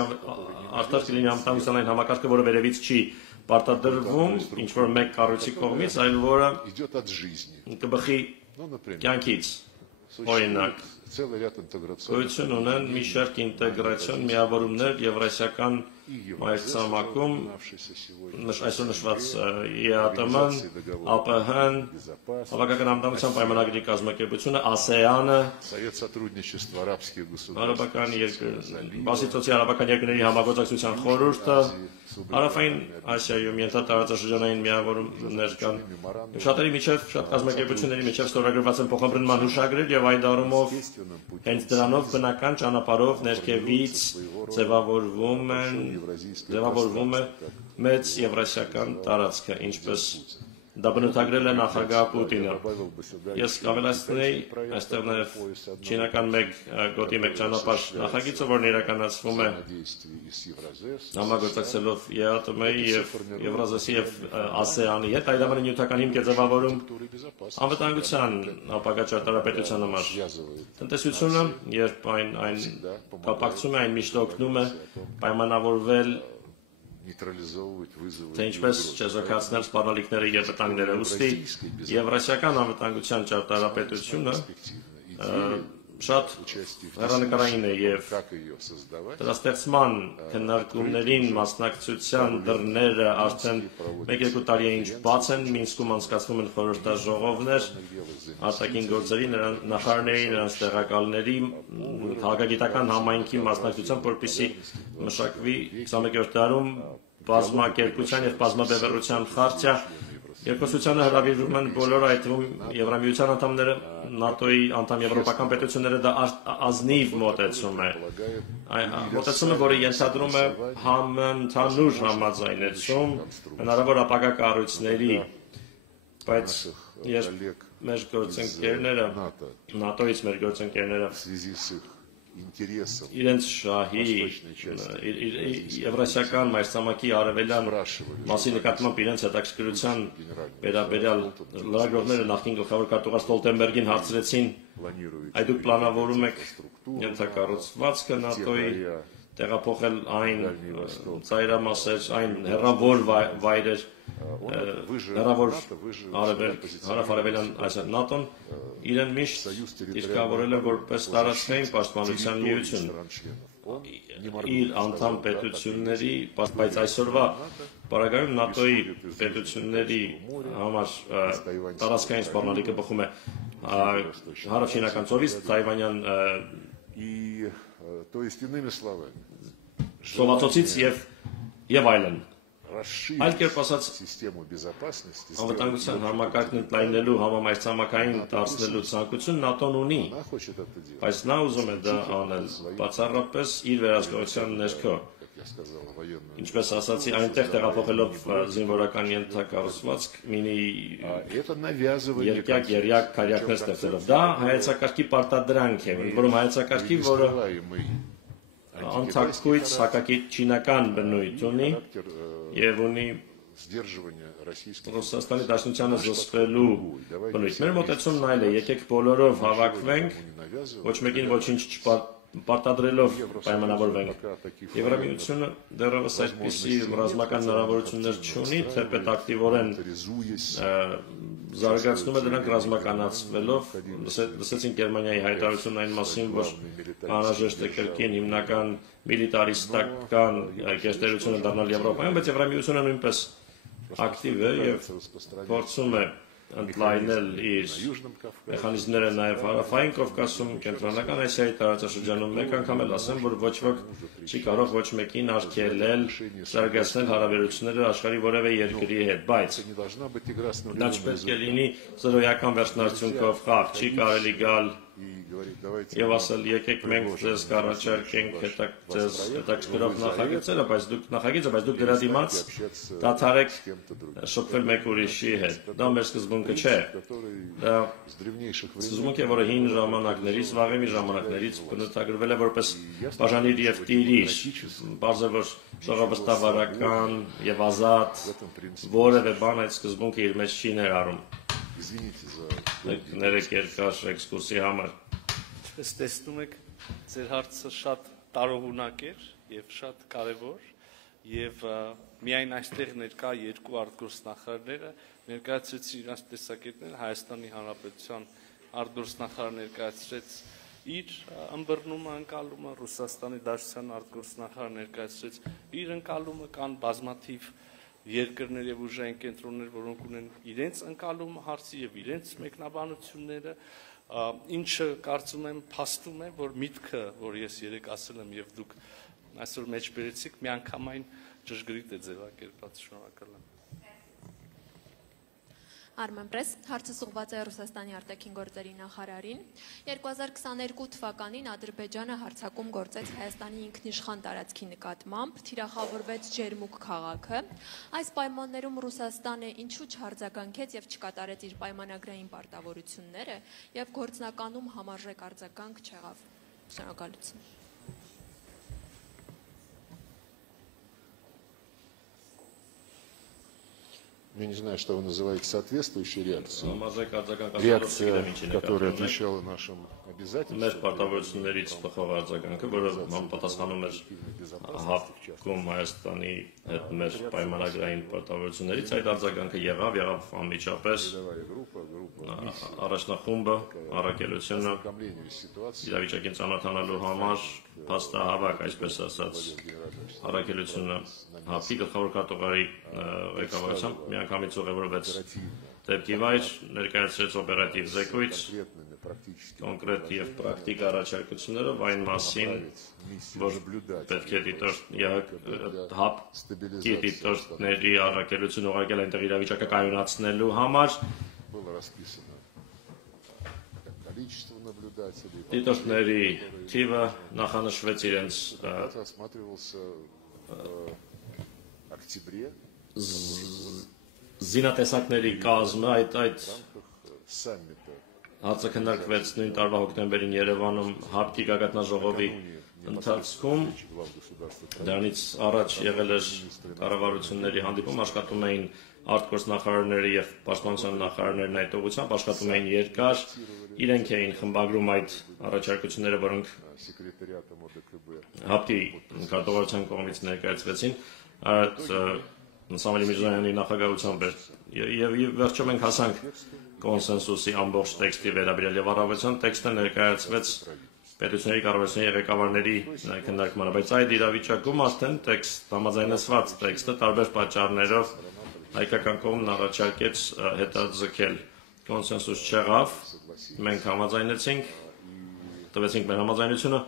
արդար կլինի անվտանգության այն համակարգը որը վերևից չի պարտադրվում ինչ որ մեկ կառույցի կողմից այլ որը կբխի կյանքից օրինակ գոյություն ունեն մի շարք ինտեգրացիոն միավորումներ եվրասիական մայրցամաքում այսօր նշված ԵԱՏՄ-ն, ԱՊՀ-ն, Հավաքական անվտանգության պայմանագրի կազմակերպությունը, ASEAN-ը, Բասիլիկոսի արաբական երկրների համագործակցության խորհուրդը, Հարավային Ասիայում ենթատարածաշրջանային միավորումներ կան։ Շատերի միջև, շատ կազմակերպությունների միջև ստորագրված են փոխադրման հուշագրեր եւ այդ առումով հենց դրանով բնական ճանապարհով ներքևից ձևավորվում է մեծ եվրասիական տարածքը, ինչպես դա բնութագրել է նախագահ Պուտինը։ Ես կավելացնեի այստեղ նաև չինական մեկ գոտի մեկ ճանապարհ նախագիծը, որն իրականացվում է համագործակցելով ԵԱՏՄ-ի եւ Եվրազիայի եւ ASEAN-ի հետ, այդ ամենը նյութական հիմք է ձևավորում անվտանգության ապագա ճարտարապետության համար։ Տնտեսությունը, երբ այն կապակցում է, այն միշտ օգնում է պայմանավորվել թե ինչպես չեզոքացնել սպառնալիքները եւ վտանգները ուստի եվրասիական անվտանգության ճարտարապետությունը շատ հեռանկարային է եւ դրա ստեղծման քննարկումներին մասնակցության դռները արդեն 1-2 տարի է ինչ բաց են Մինսկում անցկացվում են խորհրդաժողովներ արտաքին գործերի նախարարների նրանց տեղակալների քաղաքագիտական համայնքի մասնակցությամբ որպեսզի մշակվի 21-րդ դարում բազմակերպության եւ բազմաբևեռության խարտիա երկխոսությանը հրավիրվում են բոլոր այդ թվում Եվրամիության անդամները ՆԱՏՕ-ի անդամ եվրոպական պետությունները դա ազնիվ մոտեցում է մոտեցումը որը ենթադրում է համընդհանուր համաձայնեցում հնարավոր ապագա կառույցների բայց երբ մեր գործընկերները ՆԱՏՕ-ից մեր գործընկերները իրենց շահի եվրասիական մայրցամաքի արևելյան մասի նկատմամբ իրենց հետաքրքրության վերաբերյալ լրագրողները նախկին գլխավոր քարտուղար Ստոլտենբերգին հարցրեցին այդ դուք պլանավորում եք ենթակառուցվածքը ՆԱՏՕ-ի տեղափոխել այն ծայրամասեր այն հեռավոր վայրեր հեռավոր հարավ-արևելյան Ասիան ՆԱՏՕ-ն իրեն միշտ դիրքավորել է որպես տարածքային պաշտպանության միություն իր անդամ պետությունների բայց այսօրվա պարագայում ՆԱՏՕ-ի պետությունների համար տարածքային սպառնալիքը բխում է հարավչինական ծովից Թայվանյան Սովացոցից եւ այլն այլ կերպ ասած անվտանգության համակարգն ընդլայնելու համամայրցամաքային դարձնելու ցանկություն ՆԱՏՕ-ն ունի բայց նա ուզում է դա անել բացառապես իր վերահսկողության ներքո ինչպես ասացի այնտեղ տեղափոխելով զինվորական ենթակառուցվածք մինի երյակ քարյակներ ստեղծելով դա հայեցակարգի պարտադրանք է որում հայեցակարգի որը անթաքույց հակաչինական բնույթ ունի եւ ունի Ռուսաստանի Դաշնությանը զսպելու բնույթ։ Մեր մոտեցումն այլ է, եկեք բոլորով հավաքվենք, ոչ մեկին ոչինչ Պարտադրելով պայմանավորվենք Եվրամիությունը դեռևս այդպիսի ռազմական հնարավորություններ չունի, թեպետ ակտիվորեն զարգացնում է դրանք ռազմականացվելով, լսեցին Գերմանիայի հայտարարությունն այն մասին, որ անհրաժեշտ է կրկին հիմնական միլիտարիստական գերտերությունը դառնալ Եվրոպայում, բայց Եվրամիությունը նույնպես ակտիվ է եւ փորձում է ընդլայնել իր մեխանիզմները նաև հարավային Կովկասում, կենտրոնական Ասիայի տարածաշրջանում, մեկ անգամ էլ ասեմ, որ ոչ ոք չի կարող ոչ մեկին արգելել զարգացնել հարաբերությունները աշխարհի որևէ երկրի հետ, բայց դա չպետք է լինի զրոյական վերջնարդյունքով խաղ, չի կարելի գալ եւ ասել եկեք մենք ձեզ կառաջարկենք ձեզ հետաքրքրող նախագծերը, բայց դուք դրա դիմաց դադարեք շփվել մեկ ուրիշի հետ։ Դա մեր սկզբունքը չէ։ Դա սկզբունք է, որը հին ժամանակներից, վաղեմի ժամանակներից բնութագրվել է որպես բաժանիր եւ տիրիր։ Բարձր որ ժողովրդավարական եւ ազատ որևէ բան այդ սկզբունքը իր մեջ չի ներառում։ Ներեք երկար էքսկուրսի համար։ Ըստ տեսնում եք, ձեր հարցը շատ տարողունակ էր եւ շատ կարեւոր եւ միայն այստեղ ներկա երկու արտգործնախարարները ներկայացրեցին իրենց տեսակետները Հայաստանի Հանրապետության արտգործնախարարը ներկայացրեց իր ըմբռնումը, ընկալումը, Ռուսաստանի Դաշնության արտգործնախարարը ներկայացրեց իր ընկալումը, կան բազմաթիվ երկրներ եւ ուժային կենտրոններ, որոնք ունեն իրենց ընկալումը հարցի եւ իրենց մեկնաբանությունները, ինչը կարծում եմ փաստում է, որ միտքը, որ ես երեք ասել եմ եւ դուք այսօր մեջ բերեցիք, միանգամայն ճշգրիտ է ձևակերպված։ Շնորհակալ եմ։ Armenpress հարցը ուղղված է Ռուսաստանի արտաքին գործերի նախարարին։ 2022 թվականին Ադրբեջանը հարձակում գործեց Հայաստանի ինքնիշխան տարածքի նկատմամբ, թիրախավորվեց Ջերմուկ քաղաքը։ Այս պայմաններում Ռուսաստանը ինչու չարձագանքեց եւ չկատարեց իր պայմանագրային պարտավորությունները եւ գործնականում համարժեք արձագանք չեղավ։ Շնորհակալություն։ Я не знаю, что вы называете соответствующей реакцией. Реакция, которая отвечала нашим обязательствам. Մեր պարտավորություններից փոխող արձագանքը, որը համապատասխանում էր հապկում Հայաստանի հետ մեր պայմանագրային պարտավորություններից, այդ արձագանքը եղավ անմիջապես առաջնախումբը, առաքելությունը իրավիճակին ծանոթանալու համար փաստահավաք, այսպես ասած, առաքելությունը հապի գլխավոր կատողարի ղեկավարությամբ միանգամից ուղևորվեց դեպքի վայր, ներկայացրեց օպերատիվ զեկույց, կոնկրետ եւ պրակտիկ առաջարկություններով այն մասին, որ պետք է հապկի դիտորդների առաքելություն ուղարկել այնտեղ իրավիճակը կայունացնելու համար, դիտորդների թիվը նախանշվեց իրենց զինատեսակների կազմը, այդ հարցը քննարկվեց նույն տարվա հոկտեմբերին Երևանում հապկի գագաթնաժողովի ընթացքում, դրանից առաջ եղել էր կառավարությունների հանդիպում, աշխատում էին արտգործնախարարները եւ պաշտպանության նախարարներն այդ ուղղությամբ, աշխատում էին երկար, իրենք էին խմբագրում այդ առաջարկությունները, որոնք հապկի կառավարության կողմից ներկայացվեցին, Սամվել Միրզոյանի նախագահությամբ էր եւ վերջում մենք հասանք կոնսենսուսի ամբողջ տեքստի վերաբերյալ եւ առավելության տեքստը ներկայացվեց պետությունների կառավարությունների ղեկավարների քննարկմանը, բայց այդ իրավիճակում արդեն տեքստ համաձայնեցված տեքստը տարբեր պատճառներով հայկական կողմն առաջարկեց հետաձգել, կոնսենսուս չեղավ, մենք համաձայնեցինք, տվեցինք մեր համաձայնությունը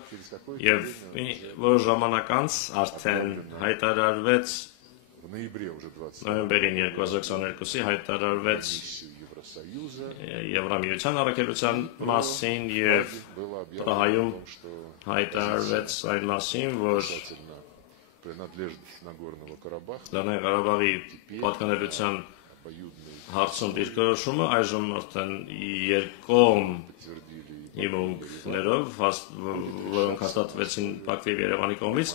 եւ որոշ ժամանակ անց արդեն հայտարարվեց նոյեմբերին 2022-ի հայտարարվեց Եվրամիության առաքելության մասին եւ Պրահայում հայտարարվեց այն մասին, որ Լեռնային Ղարաբաղի պատկանելիության հարցում դիրքորոշումը այժմ արդեն երկկողմ հիմունքներով, որոնք հաստատվեցին Բաքվի եւ Երևանի կողմից,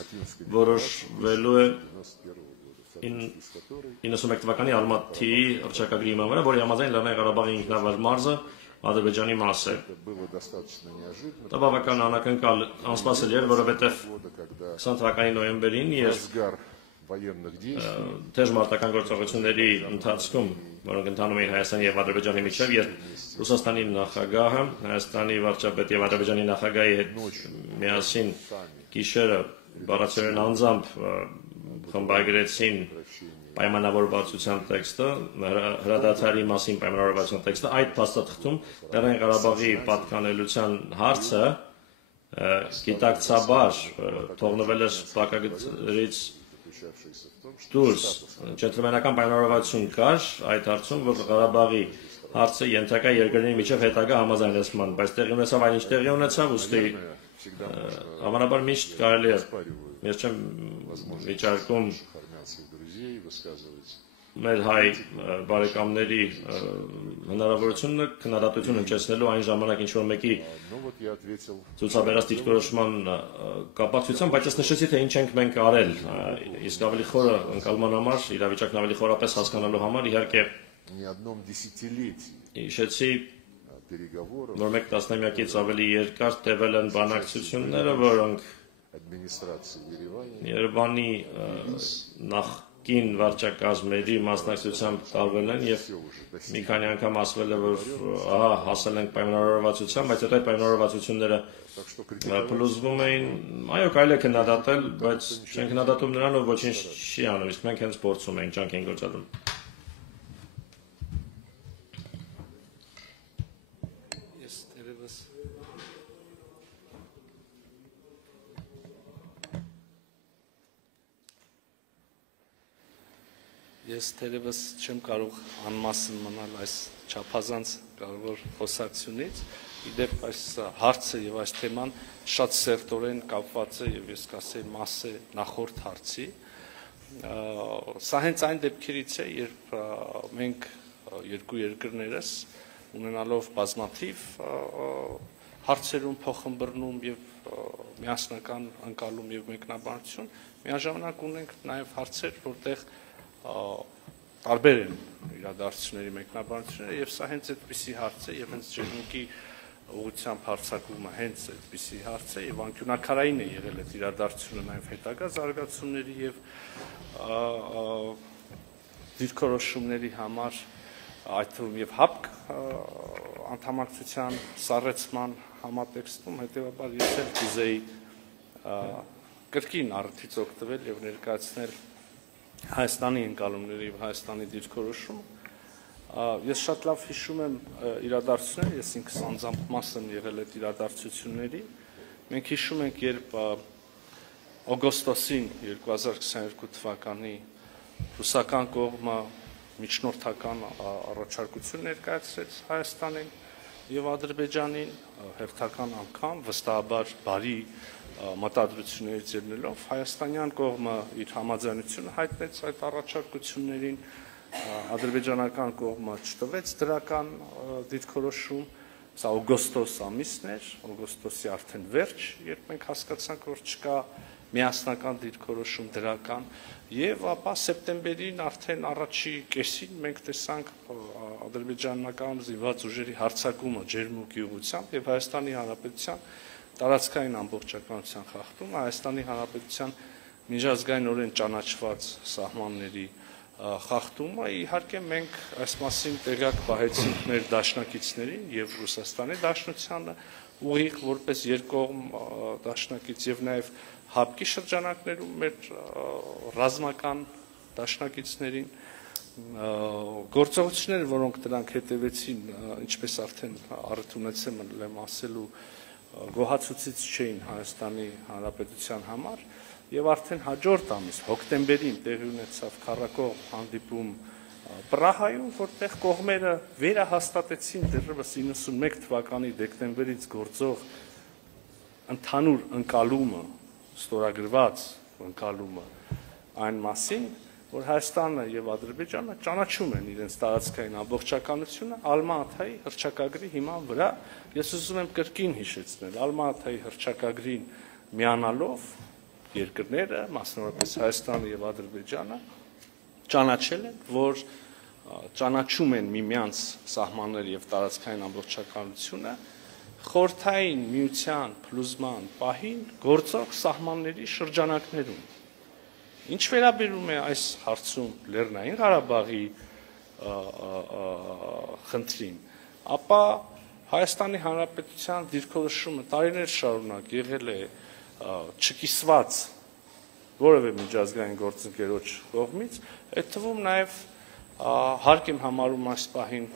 որոշվելու է 91 թվականի Ալմատիի հռչակագրի հիման վրա, որի համաձայն Լեռնային Ղարաբաղի ինքնավար մարզը Ադրբեջանի մաս է։ Դա բավական անակնկալ անսպասելի էր, որովհետև 20 թվականի նոյեմբերին թեժ մարտական գործողությունների ընթացքում, որոնք ընթանում էին Հայաստանի եւ Ադրբեջանի միջև, երբ Ռուսաստանի նախագահը Հայաստանի վարչապետ եւ Ադրբեջանի նախագահի հետ միասին գիշերը բառացիորեն անձամբ խմբագրեցին պայմանավորվածության տեքստը, հրադադարի մասին պայմանավորվածության տեքստը, այդ փաստաթղթում Լեռնային Ղարաբաղի պատկանելիության հարցը գիտակցաբար թողնվել էր պակագծից դուրս, ջենտլմենական պայմանավորվածություն կար այդ հարցում, որ Ղարաբաղի հարցը ենթակա երկրների միջև հետագա համաձայնեցման, բայց տեղի ունեցավ այնինչ տեղի ունեցավ, ուստի հավանաբար միշտ կարելի է, ես չեմ վիճարկում մեր հայ բարեկամների հնարավորությունը քննադատություն հնչեցնելու այն ժամանակ ինչ-որ մեկի ցուցաբերած դիրքորոշման կապակցությամբ, բայց ես նշեցի, թե ինչ ենք մենք արել, իսկ ավելի խորը ընկալման համար, իրավիճակն ավելի խորապես հասկանալու համար, իհարկե հիշեցի, որ մեկ տասնամյակից ավելի երկար տևել են բանակցությունները, որոնք Երևանի նախկին վարչակազմերի մասնակցությամբ տարվել են եւ մի քանի անգամ ասվել է, որ ահա հասել ենք պայմանավորվածության, բայց այդ պայմանավորվածությունները փլուզվում էին, այո, կարելի է քննադատել, բայց չենք քննադատում նրան, ով ոչինչ չի անում, իսկ մենք հենց փորձում ենք, ջանք ենք գործադրում։ Ես թերևս չեմ կարող անմասն մնալ այս չափազանց կարևոր խոսակցությունից, իդեպ այս հարցը եւ այս թեման շատ սերտորեն կապված է եւ ես կասեի մաս է նախորդ հարցի։ Սա հենց այն դեպքերից է, երբ մենք երկու երկրներս ունենալով բազմաթիվ հարցերում փոխըմբռնում եւ միասնական ընկալում եւ մեկնաբանություն, միաժամանակ ունենք նաեւ հարցեր, որտեղ տարբեր են իրադարձությունների մեկնաբանությունները եւ սա հենց այդպիսի հարց է եւ հենց ջերմուկի ուղղությամբ հարձակումը հենց այդպիսի հարց է եւ անկյունակարային է եղել այդ իրադարձությունը նաեւ հետագա զարգացումների եւ դիրքորոշումների համար այդ թվում եւ ՀԱՊԿ անդամակցության սառեցման համատեքստում հետեւաբար ես էլ կուզեի կրկին առիթից օգտվել եւ ներկայացնել Հայաստանի ընկալումների եւ Հայաստանի դիրքորոշումը ես շատ լավ հիշում եմ իրադարձությունները, ես ինքս անձամբ մաս եմ եղել այդ իրադարձությունների։ Մենք հիշում ենք, երբ օգոստոսին 2022 թվականի ռուսական կողմը միջնորդական առաջարկություն ներկայացրեց Հայաստանին եւ Ադրբեջանին, հերթական անգամ վստահաբար բարի մտադրություններից ելնելով հայաստանյան կողմը իր համաձայնությունը հայտնեց այդ առաջարկություններին, ադրբեջանական կողմը չտվեց դրական դիրքորոշում, սա օգոստոս ամիսն էր, օգոստոսի արդեն վերջ, երբ մենք հասկացանք, որ չկա միասնական դիրքորոշում դրական, եւ ապա սեպտեմբերին արդեն առաջի կեսին մենք տեսանք ադրբեջանական զինված ուժերի հարձակումը ջերմուկի ուղղությամբ եւ Հայաստանի Հանրապետության տարածքային ամբողջականության խախտում, Հայաստանի Հանրապետության միջազգայինորեն ճանաչված սահմանների խախտումը, իհարկե մենք այս մասին տեղյակ պահեցինք մեր դաշնակիցներին եւ Ռուսաստանի Դաշնությանը, ուղիղ որպես երկկողմ դաշնակից եւ նաեւ ՀԱՊԿ-ի շրջանակներում մեր ռազմական դաշնակիցներին գործողություններ, որոնք դրանք հետևեցին, ինչպես արդեն առիթ ունեցել եմ ասելու, գոհացուցիչ չէին Հայաստանի Հանրապետության համար եւ արդեն հաջորդ ամիս հոկտեմբերին տեղի ունեցավ քառակողմ հանդիպում Պրահայում, որտեղ կողմերը վերահաստատեցին դեռևս 91 թվականի դեկտեմբերից գործող ընդհանուր ընկալումը, ստորագրված ընկալումը այն մասին, որ Հայաստանը եւ Ադրբեջանը ճանաչում են իրենց տարածքային ամբողջականությունը Ալմա-Աթայի հռչակագրի հիման վրա։ Ես ուզում եմ կրկին հիշեցնել, Ալմա-Աթայի հռչակագրին միանալով երկրները, մասնավորապես Հայաստանը եւ Ադրբեջանը, ճանաչել են, որ ճանաչում են միմյանց սահմանները եւ տարածքային ամբողջականությունը խորհրդային միության փլուզման պահին գործող սահմանների շրջանակներում։ Ինչ վերաբերում է այս հարցում Լեռնային Ղարաբաղի խնդրին, ապա Հայաստանի Հանրապետության դիրքորոշումը տարիներ շարունակ եղել է չկիսված որևէ միջազգային գործընկերոջ կողմից, այդ թվում նաև հարկ եմ համարում այս պահին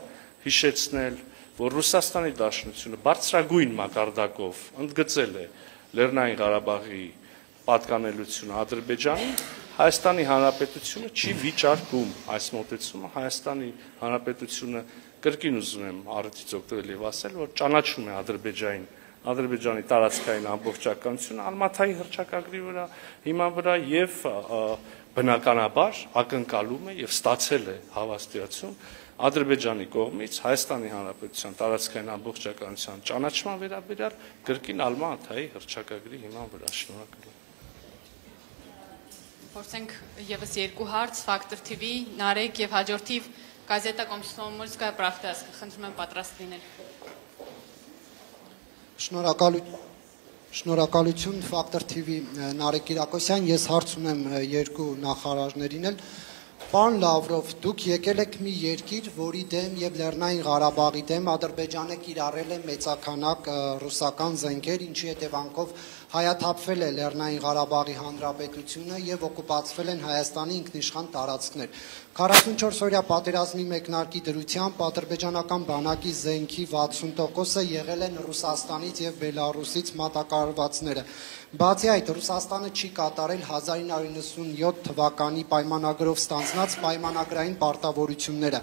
հիշեցնել, որ Ռուսաստանի Դաշնությունը բարձրագույն մակարդակով ընդգծել է Լեռնային Ղարաբաղի պատկանելությունը Ադրբեջանին, Հայաստանի Հանրապետությունը չի վիճարկում այս մոտեցումը, Հայաստանի Հանրապետությունը կրկին ուզում եմ առիթից օգտվել եւ ասել, որ ճանաչում է Ադրբեջանի տարածքային ամբողջականությունը Ալմաթայի հռչակագրի հիման վրա եւ բնականաբար ակնկալում է եւ ստացել է հավաստիացում Ադրբեջանի կողմից Հայաստանի Հանրապետության տարածքային ամբողջականության ճանաչման վերաբերյալ կրկին Ալմաթայի հռչակագրի հիման վրա։ Շնորհակալ եմ։ Փորձենք եւս երկու հարց Factor TV, Նարեկ եւ հաջորդիվ Գազետա Կոմսոմոլսկայա Պրավդա, խնդրում եմ պատրաստ լինել։ Շնորհակալություն Factor TV Նարեկ Կիրակոսյան, ես հարց ունեմ երկու նախարարներին էլ։ Պարոն Լավրով, դուք եկել եք մի երկիր, որի դեմ եւ Լեռնային Ղարաբաղի դեմ Ադրբեջանը կիրառել է մեծականակ ռուսական զենքեր, ինչի հետևանքով հայաթափվել է Լեռնային Ղարաբաղի Հանրապետությունը եւ օկուպացվել են Հայաստանի ինքնիշխան տարածքներ։ 44-օրյա պատերազմի մեկնարկի դրությամբ ադրբեջանական բանակի զենքի 60%-ը եղել են Ռուսաստանից եւ Բելարուսից մատակարարվածները։ Բացի այդ, Ռուսաստանը չի կատարել 1997 թվականի պայմանագրով ստանձնած պայմանագրային պարտավորությունները։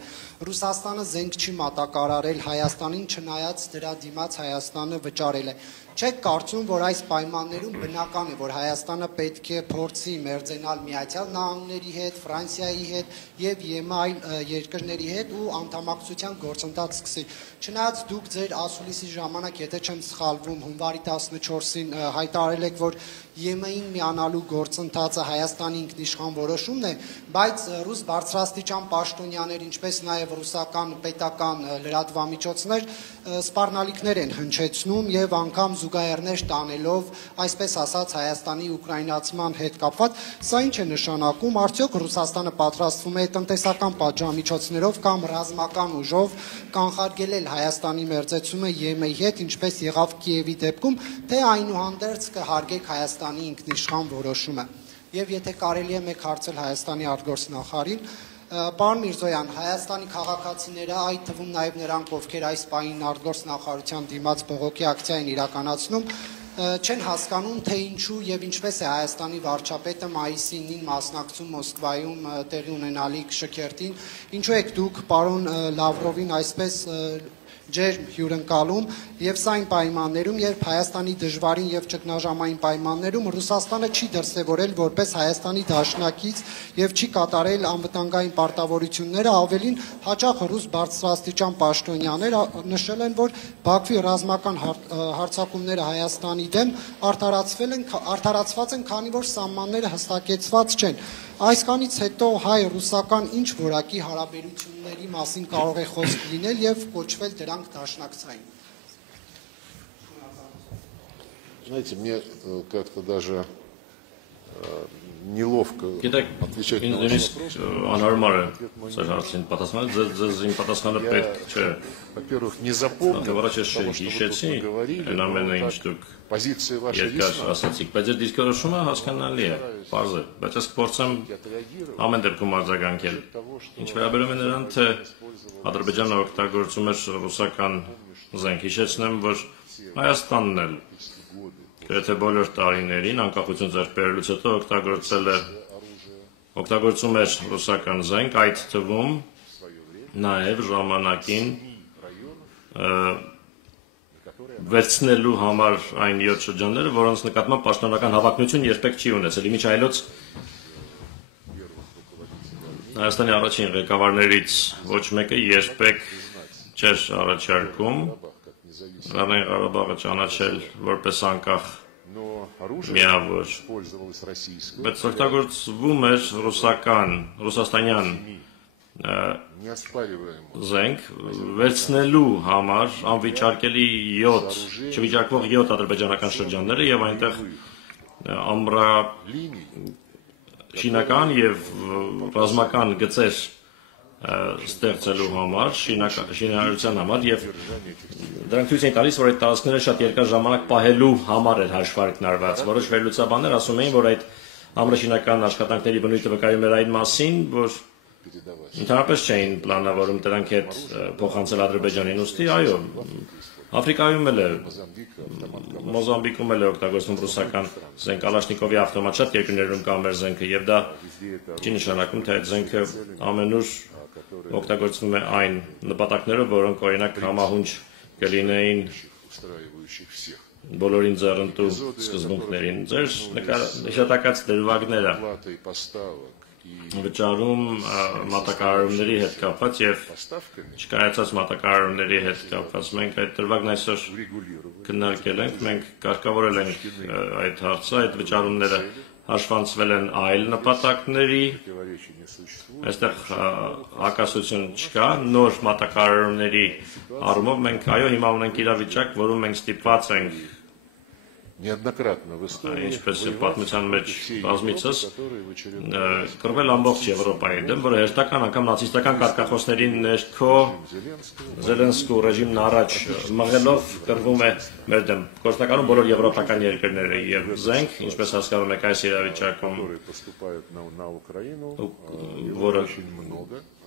Ռուսաստանը զենք չի մատակարարել Հայաստանին, չնայած դրա դիմաց Հայաստանը վճարել է։ Չեք կարծում, որ այս պայմաններում բնական է, որ Հայաստանը պետք է փորձի մերձենալ Միացյալ Նահանգների հետ, Ֆրանսիայի հետ եւ ԵՄ այլ երկրների հետ ու անդամակցության գործընթաց սկսի։ Չնայած դուք ձեր ասուլիսի ժամանակ, եթե չեմ սխալվում, հունվարի 14-ին հայտարարել եք, որ ԵՄ-ին միանալու գործընթացը Հայաստանի ինքնիշխան որոշումն է, բայց ռուս բարձրաստիճան պաշտոնյաներ, ինչպես նաեւ ռուսական պետական լրատվամիջոցներ սպառնալիքներ են հնչեցնում եւ անգամ զուգահեռներ տանելով, այսպես ասած, Հայաստանի ուկրաինացման հետ կապված, սա ինչ է նշանակում, արդյոք Ռուսաստանը պատրաստվում է տնտեսական պատժամիջոցներով կամ ռազմական ուժով կանխարգելել Հայաստանի մերձեցումը ԵՄ-ի հետ, ինչպես եղավ Կիևի դեպքում, թե այնուհանդերձ կհարգեք Հայաստանի ինքնիշխան որոշումը։ Եվ եթե կարելի է մեկ հարցել Հայաստանի արտգործնախարարին, Պարոն Միրզոյան, Հայաստանի քաղաքացիները, այդ թվում նաև նրանք, ովքեր այս պահին արտգործնախարարության դիմաց բողոքի ակցիա են իրականացնում, չեն հասկանում, թե ինչու եւ ինչպես է Հայաստանի վարչապետը մայիսի 9-ին մասնակցում Մոսկվայում տեղի ունենալիք շքերթին, ինչու եք դուք պարոն Լավրովին այսպես ջերմ հյուրընկալում եւ սա այն պայմաններում, երբ Հայաստանի դժվարին եւ ճգնաժամային պայմաններում Ռուսաստանը չի դրսեւորել որպես Հայաստանի դաշնակից եւ չի կատարել անվտանգային պարտավորությունները, ավելին հաճախ ռուս բարձրաստիճան պաշտոնյաներ նշել են, որ Բաքվի ռազմական հարձակումները Հայաստանի դեմ արդարացված են, քանի որ սահմանները հստակեցված չեն։ Այսքանից հետո հայ-ռուսական ինչ որակի հարաբերությունների մասին կարող է խոսք լինել եւ կոչվել դրանք դաշնակցային։ Знаете, мне как-то даже неловко отвечать на ваш вопрос. Во-первых, не запомнил того, что вы говорили, позиции вашей ясны. Եթե բոլոր տարիներին անկախություն ձեռք բերելուց հետո օգտագործում էր ռուսական զենք, այդ թվում նաև ժամանակին վերցնելու համար այն 7 շրջանները, որոնց նկատմամբ պաշտոնական հավակնություն երբեք չի ունեցել։ Իմիջ այլոց Հայաստանի առաջին ղեկավարներից ոչ մեկը երբեք չէր առաջարկում Լեռնային Ղարաբաղը ճանաչել որպես անկախ միավոր, բայց օգտագործվում էր ռուսաստանյան զենք վերցնելու համար անվիճարկելի 7 չվիճարկվող 7 ադրբեջանական շրջանները եւ այնտեղ ամրաշինական եւ ռազմական գծեր ստեղծելու համար, շինարարության համար եւ դրանք ցույց են տալիս, որ այդ տարածքները շատ երկար ժամանակ պահելու համար էր հաշվարկնարված։ Որոշ վերլուծաբաններ ասում էին, որ այդ ամրաշինական աշխատանքների բնույթը վկայում էր այն մասին, որ ընդհանրապես չէին պլանավորում դրանք հետ փոխանցել Ադրբեջանին, ուստի այո, Աֆրիկայում էլ է, Մոզամբիկում էլ է օգտագործվում ռուսական զենք, Կալաշնիկովի ավտոմատ, շատ երկրներում կա մեր զենքը եւ դա չի նշանակում, թե այդ զենքը ամենուր օգտագործվում է այն նպատակներով, որոնք օրինակ համահունչ կլինեին բոլորին ձեռնտու սկզբունքներին։ Ձեր նշանակած դրվագները վճարում մատակարարումների հետ կապված եւ չկայացած մատակարարումների հետ կապված մենք այդ դրվագն այսօր քննարկել ենք, մենք կարգավորել ենք այդ հարցը, այդ վճարումները հաշվանցվել են այլ նպատակների, այստեղ հակասություն չկա, նոր մատակարարումների առումով մենք այո հիմա ունենք իրավիճակ, որում մենք ստիպված ենք ինչպես պատմության մեջ բազմիցս կռվել ամբողջ Եվրոպայի դեմ, որը հերթական անգամ նացիստական կարգախոսների ներքո Զելենսկու ռեժիմն առաջ մղելով կռվում է մեր դեմ։ Գործնականում բոլոր եվրոպական երկրները եւ զենք, ինչպես հասկանում եք այս իրավիճակում, որը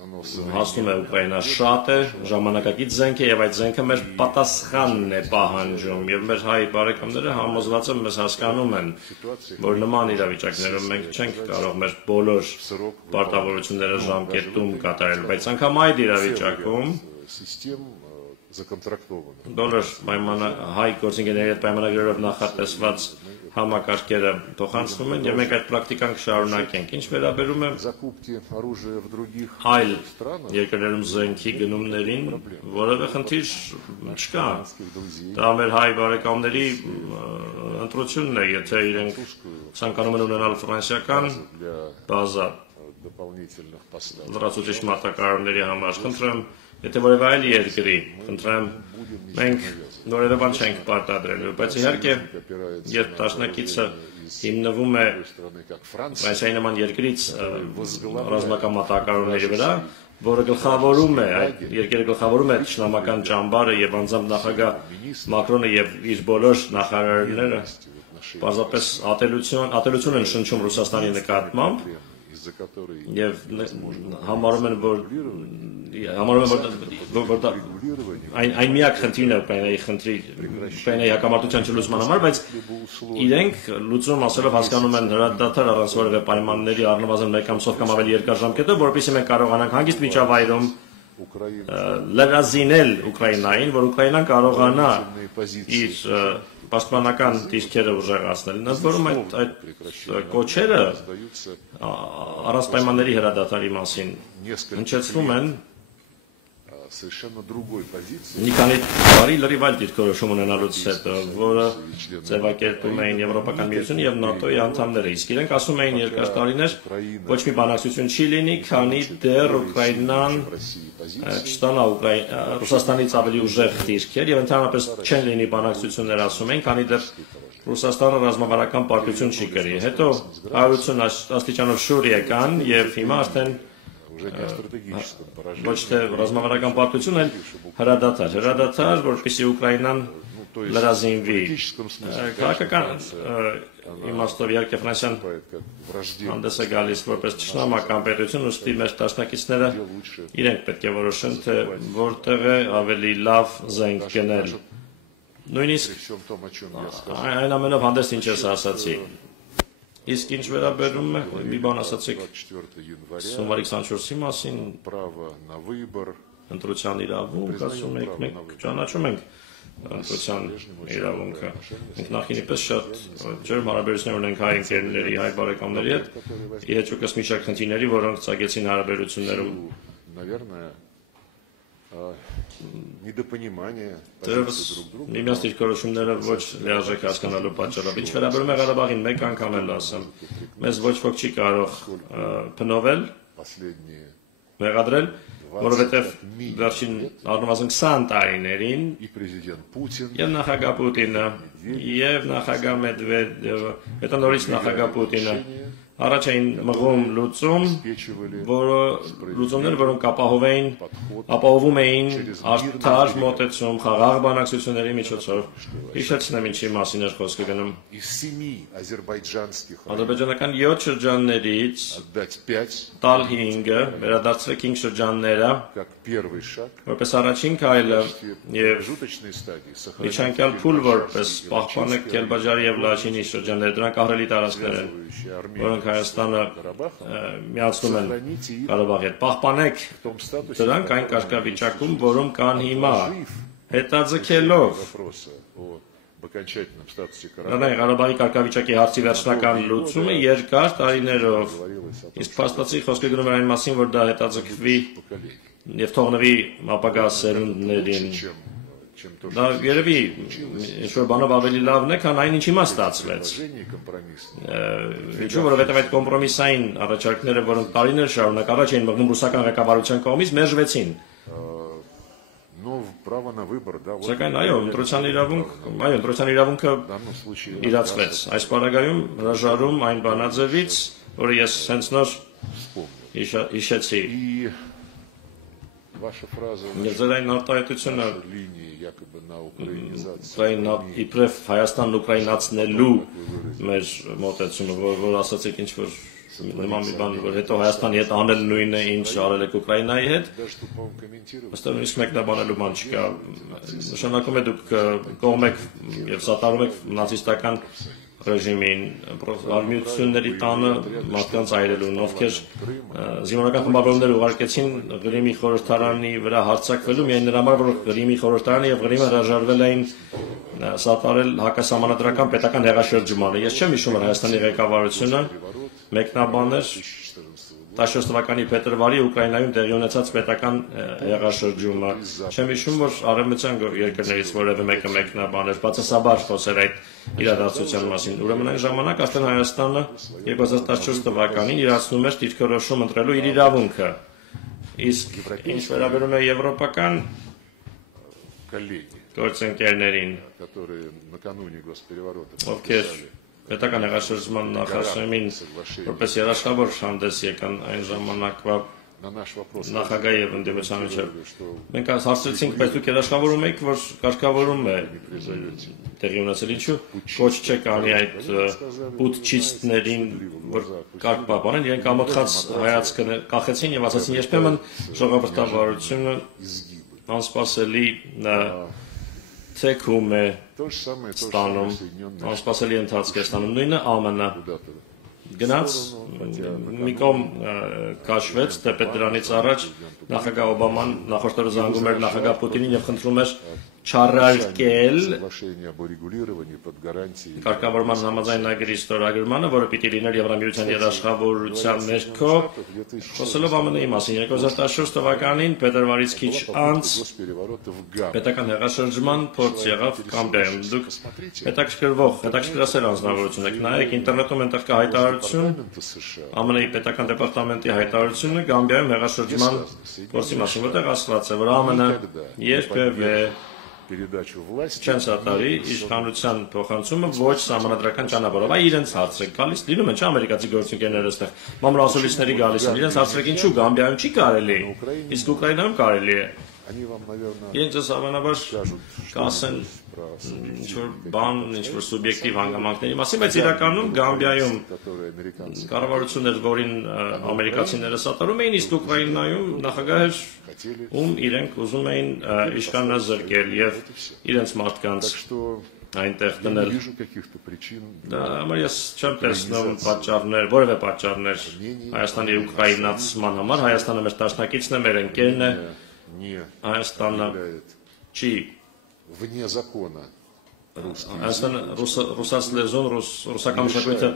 հասնում է Ուկրաինա շատ է, ժամանակակից զենք է եւ այդ զենքը մեր պատասխանն է պահանջում եւ մեր հայ բարեկամները համոզված են մեզ հասկանում են, որ նման իրավիճակներում մենք չենք կարող մեր բոլոր պարտավորությունները ժամկետում կատարել, բայց անգամ այդ իրավիճակում բոլոր հայ գործընկերների հետ պայմանագրերով նախատեսված համակարգերը փոխանցվում են եւ մենք այդ պրակտիկան կշարունակենք։ Ինչ վերաբերում է այլ երկրներում զենքի գնումներին, որևէ խնդիր չկա։ Դա մեր հայ բարեկամների ընտրությունն է, եթե իրենք ցանկանում են ունենալ ֆրանսիական բազա լրացուցիչ մատակարարումների համար, խնդրեմ, եթե որևէ այլ երկրի, խնդրեմ, մենք որևէ բան չենք պարտադրել, բայց իհարկե, երբ դաշնակիցը հիմնվում է Ֆրանսիայի նման երկրից ռազմական մատակարարումների վրա, որը գլխավորում է, այդ երկրը գլխավորում է թշնամական ճամբարը եւ անձամբ նախագահ Մակրոնը եւ իր բոլոր նախարարները պարզապես ատելություն են շնչում Ռուսաստանի նկատմամբ եւ համարում են, որ այն միակ խնդիրն է Ուկրաինայի Ուկրաինայի հակամարտության չլուծման համար, բայց իրենք լուծում ասելով հասկանում են հրադադար առանց որևէ պայմանների առնվազն մեկ ամսով կամ ավելի երկար ժամկետով, որովհետեւ մենք կարողանանք հանգիստ միջավայրում լրազինել Ուկրաինային, որ Ուկրաինան կարողանա իր պաշտպանական դիրքերը ուժեղացնել։ Նրանց որում այդ կոչերը առանց պայմանների հրադադարի մասին հնչեցնում են մի քանի տարի լրիվ այլ դիրքորոշում ունենալուց հետո, որը ձևակերպում էին Եվրոպական միությունը եւ ՆԱՏՕ-ի անդամները, իսկ իրենք ասում էին երկար տարիներ ոչ մի բանակցություն չի լինի, քանի դեռ Ուկրաինան չստանա Ռուսաստանից ավելի ուժեղ դիրքեր եւ ընդհանրապես չեն լինի բանակցություններ, ասում են, քանի դեռ Ռուսաստանը ռազմավարական պարտություն չի կրի։ Հետո 180 աստիճանով շուր եկան եւ հիմա արդեն ոչ թե ռազմավարական պարտություն, այլ հրադադար, որպեսզի Ուկրաինան լրազինվի։ Քաղաքական իմաստով իհարկե Ֆրանսիան հանդես է գալիս որպես թշնամական պետություն, ուստի մեր դաշնակիցները իրենք պետք է որոշեն, թե որտեղ է ավելի լավ զենք գնել։ Նույնիսկ այն ամենով հանդես ինչ ես ասացի։ Իսկ ինչ վերաբերում է, մի բան ասացիք հունվարի 24-ի մասին, ընտրության իրավունք, ասում եք, մենք ճանաչում ենք ընտրության իրավունքը։ Մենք նախինի պես շատ ջերմ հարաբերություններ ունենք հայ ընկերների, հայ բարեկամների հետ, իհեճուկս մի շարք խնդիրների, որոնք ծագեցին հարաբերություններում։ Դերևս միմյանց դիրքորոշումները ոչ լիարժեք հասկանալու պատճառով։ Ինչ վերաբերում է Ղարաբաղին, մեկ անգամ էլ ասեմ, մեզ ոչ ոք չի կարող փնովել մեղադրել, որովհետև վերջին առնվազն 20 տարիներին եւ նախագահ Պուտինը եւ նախագահ Մեդվեդևը, հետո նորից նախագահ Պուտինը առաջ էին մղում լուծումներ, որոնք ապահովում էին արդար մոտեցում խաղաղ բանակցությունների միջոցով։ Հիշեցնեմ ինչի մասին էր խոսքը գնում։ Ադրբեջանական 7 շրջաններից տալ 5-ը, վերադարձրել 5 շրջանները, որպես առաջին քայլը եւ միջանկյալ փուլ որպես պահպանեք Քելբաջարի եւ Լաչինի շրջանները, դրանք ահռելի տարածքներ են, որոնք Հայաստանը միացնում են Ղարաբաղի հետ։ Պահպանեք դրանք այն կարգավիճակում, որում կան հիմա, հետաձգելով Ղարաբաղի կարգավիճակի հարցի վերջնական լուծումը երկար տարիներով, իսկ փաստացի խոսքը գնում էր այն մասին, որ դա հետաձգվի եւ թողնվի ապագա սերունդներին։ Դա երևի ինչ-որ բանով ավելի լավն է, քան այն ինչ հիմա ստացվեց։ Ինչու, որովհետև այդ կոմպրոմիսային առաջարկները, որոնք տարիներ շարունակ առաջ էին մղվում ռուսական ղեկավարության կողմից, մերժվեցին։ Սակայն այո, ընտրության իրավունքը իրացվեց։ Այս պարագայում հրաժարում այն բանաձևից, որը ես հենց նոր հիշեցի։ Ձեր այն արտահայտությունը իբրև Հայաստանն ուկրաինացնելու մեր մոտեցումը, որ ասացիք ինչ-որ նման մի բան, որ հետո Հայաստանի հետ անել նույնը, ինչ արել եք Ուկրաինայի հետ, ըստեղ նույնիսկ մեկնաբանելու բան չկա։ Նշանակում է դուք կողմ եք եւ սատարում եք նացիստական ռեժիմին, արմիությունների տանը մարդկանց այրելուն, ովքեր զինվորական խմբավորումներ ուղարկեցին Ղրիմի խորհրդարանի վրա հարձակվելու միայն նրա համար, որ Ղրիմի խորհրդարանը եւ Ղրիմը հրաժարվել էին սատարել հակասահմանադրական պետական հեղաշրջմանը։ Ես չեմ հիշում, որ Հայաստանի ղեկավարությունը մեկնաբաներ 14 թվականի փետրվարի Ուկրաինայում տեղի ունեցած պետական հեղաշրջումը։ Չեմ հիշում, որ արևմտյան երկրներից որևէ մեկը մեկնաբաներ բացասաբար խոսեր այդ իրադարձության մասին։ Ուրեմն այն ժամանակ արդեն Հայաստանը 2014 թվականին իրացնում էր դիրքորոշում ընտրելու իր իրավունքը։ Իսկ ինչ վերաբերում է եվրոպական գործընկերներին, ովքեր պետական հեղաշրջման նախաշեմին որպես երաշխավոր հանդես եկան այն ժամանակվա նախագահի եւ ընդդիմության միջեւ։ Մենք հարցրեցինք, բայց դուք երաշխավորում եք, որ կարգավորում է տեղի ունեցել, ինչու ոչ չեք անի այդ պուտչիստներին, որ կարգ պահպանեն, իրենք ամոթխած հայացքը կախեցին եւ ասացին, երբեմն ժողովրդավարությունը անսպասելի թեքում է ստանում, անսպասելի ընթացք է ստանում, նույնը ԱՄՆ-ը գնաց, մի կողմ կաշվեց, թեպետ դրանից առաջ նախագահ Օբաման նախորդ օրը զանգում էր նախագահ Պուտինին եւ խնդրում էր չառարկել կարգավորման համաձայնագրի ստորագրմանը, որը պիտի լիներ Եվրամիության երաշխավորության ներքո, խոսելով ԱՄՆ-ի մասին 2014 թվականին փետրվարից քիչ անց պետական հեղաշրջման փորձ եղավ Կամբերում։ Դուք հետաքրքրասեր անձնավորություն եք, նայեք ինտերնետում այնտեղ կա հայտարարություն, ԱՄՆ-ի պետական դեպարտամենտի հայտարարությունը Գամբիայում հեղաշրջման փորձի մասին, որտեղ ասված է, որ ԱՄՆ-ը երբևէ չեն սատարի իշխանության փոխանցումը ոչ սահմանադրական ճանապարհով, այ իրենց հարցրեք, գալիս լինում են չէ ամերիկացի գործընկերները այստեղ մամուլասուլիսների գալիս են, իրենց հարցրեք ինչու Գամբիայում չի կարելի, իսկ Ուկրաինայում կարելի է։ Իրենց հավանաբար կասեն ինչ-որ բան, ինչ-որ սուբյեկտիվ հանգամանքների մասին, բայց իրականում Գամբիայում կառավարություններ, որին ամերիկացիները սատարում էին, իսկ Ուկրաինայում նախագահ էր, ում իրենք ուզում էին իշխանազրկել եւ իրենց մարդկանց այնտեղ դնել։ Դա համար ես չեմ տեսնում պատճառներ, որևէ պատճառներ Հայաստանի ուկրաինացման համար, Հայաստանը մեր դաշնակիցն է, մեր ընկերն է, Հայաստանը չի Հայաստանը ռուսաց լեզուն, ռուսական մշակույթը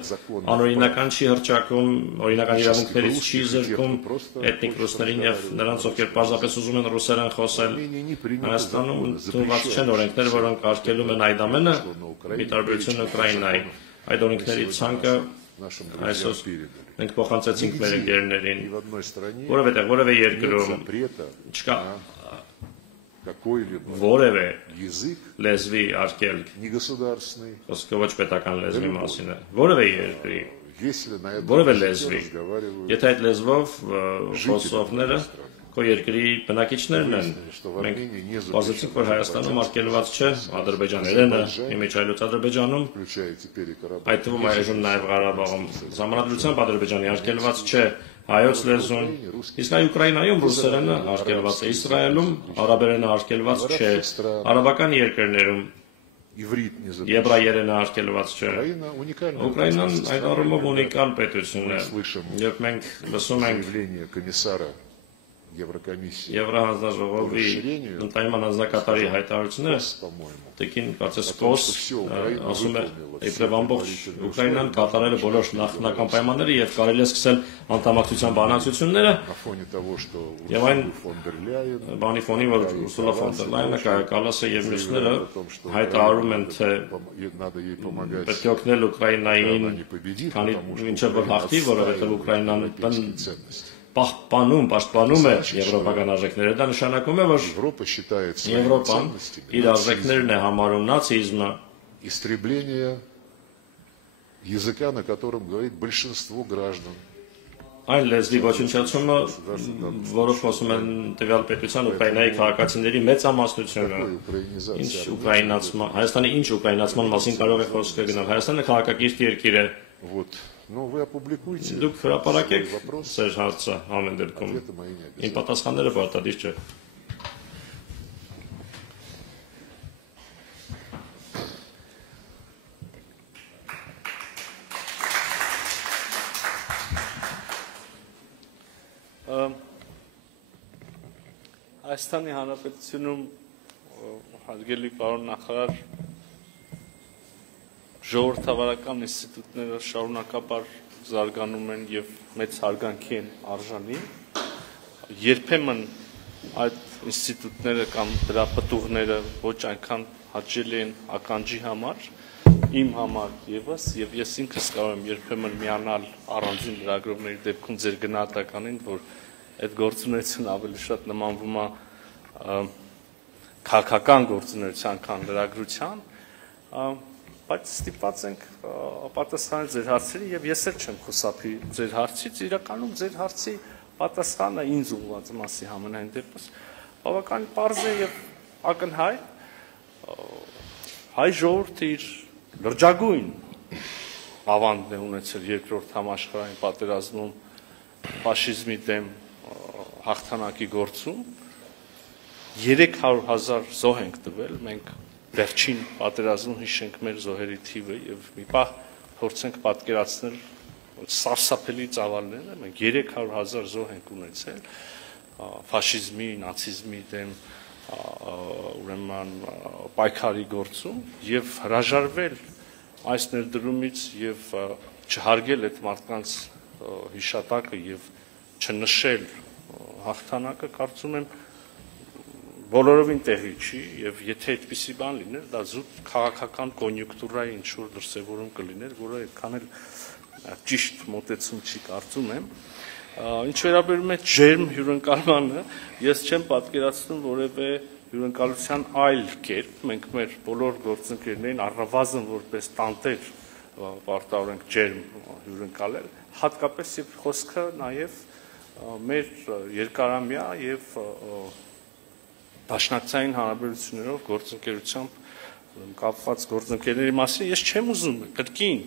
անօրինական չի հռչակում, օրինական իրավունքներից չի զրկում էթնիկ ռուսներին եւ նրանց, ովքեր պարզապես ուզում են ռուսերեն խոսել։ Հայաստանում ընդունված չեն օրենքներ, որոնք արգելում են այդ ամենը, ի տարբերություն Ուկրաինայի։ Այդ օրենքների ցանկը нашим друзьям передали. Մենք փոխանցեցինք մեր ընկերներին, որովհետև որևէ երկրում չկա որևէ լեզվի արգելք, խոսքը ոչ պետական լեզվի մասին է, որևէ երկրի, որևէ լեզվի, եթե այդ լեզվով խոսողները քո երկրի բնակիչներն են, մենք բացեցինք, որ Հայաստանում արգելված չէ ադրբեջաներենը, իմիջայլոց Ադրբեջանում, այդ թվում այժմ նաև Ղարաբաղում, ժամանակությամբ Ադրբեջանի արգելված չէ հայոց լեզուն, իսկ այ Ուկրաինայում ռուսերենը արգելված է, Իսրայելում արաբերենը արգելված չէ, արաբական երկրներում եբրայերենը արգելված չէ։ Ուկրաինան այդ առումով ունիկալ պետություն է, երբ մենք լսում ենք Եվրահանձնաժողովի ընդայնման անձնակատարի հայտարարությունները, տեկին կարծես կոս ասում է, իբրև ամբողջ Ուկրաինան կատարել է բոլոր նախնական պայմանները եւ կարելի է սկսել անդամակցության բանակցությունները, եւ այն բանի ֆոնի, որ Ուրսուլա ֆոն դեր Լայենը, Կայա Կալասը եւ մյուսները հայտարարում են, թե պետք է օգնել Ուկրաինային, քանի մինչեւ որ հաղթի, որովհետեւ Ուկրաինան պաշտպանում է եվրոպական արժեքները, դա նշանակում է, որ Եվրոպան իր արժեքներն է համարում նացիզմը, языка, на котором говорит большинство граждан. Այն լեզվի ոչնչացումը, որով խոսում են տվյալ պետության Ուկրաինայի քաղաքացիների մեծամասնությունը, Հայաստանի ինչ ուկրաինացման մասին կարող է խոսքը գնալ, Հայաստանը քաղաքակիրթ երկիր է։ Դուք հրապարակեք ձեր հարցը ամեն դեպքում, իմ պատասխանները պարտադիր չէ։ Հայաստանի Հանրապետությունում հարգելի պարոն նախարար ժողովրդավարական ինստիտուտները շարունակաբար զարգանում են եւ մեծ հարգանքի են արժանի երբեմն այդ ինստիտուտները կամ դրա պտուղները ոչ այնքան հաճելի են ականջի համար իմ համար եւս եւ ես ինքս կարող եմ երբեմն միանալ առանձին լրագրողների դեպքում ձեր գնահատականին որ այդ գործունեությունը ավելի շատ նմանվում է քաղաքական գործունեության քան լրագրության բայց ստիպված ենք պատասխանել ձեր հարցերի եւ ես էլ չեմ խուսափի ձեր հարցից իրականում ձեր հարցի պատասխանը ինձ ուղղված մասի համենայն դեպս բավական պարզ է եւ ակնհայտ հայ ժողովուրդը իր լրջագույն ավանդն է ունեցել երկրորդ համաշխարհային պատերազմում ֆաշիզմի դեմ հաղթանակի գործում 300,000 զոհ ենք տվել մենք վերջին պատերազմում հիշենք մեր զոհերի թիվը եւ մի պահ փորձենք պատկերացնել սարսափելի ծավալները մենք 300,000 զոհ ենք ունեցել ֆաշիզմի, նացիզմի դեմ ուրեմն պայքարի գործում եւ հրաժարվել այս ներդրումից եւ չհարգել այդ մարդկանց հիշատակը եւ չնշել հաղթանակը կարծում եմ բոլորովին տեղի չի եւ եթե այդպիսի բան լիներ դա զուտ քաղաքական կոնյունկտուրայի ինչ որ դրսևորում կլիներ որը այդքան էլ ճիշտ մոտեցում չի կարծում եմ ինչ վերաբերում է ջերմ հյուրընկալմանը ես չեմ պատկերացնում որևէ հյուրընկալության այլ կերպ մենք մեր բոլոր գործընկերներին առնվազն որպես տանտեր պարտավորենք ջերմ հյուրընկալել հատկապես եւ խոսքը նաեւ մեր երկարամյա եւ Դաշնակցային հարաբերություններով գործընկերությամբ կապված գործընկերների մասին ես չեմ ուզում կրկին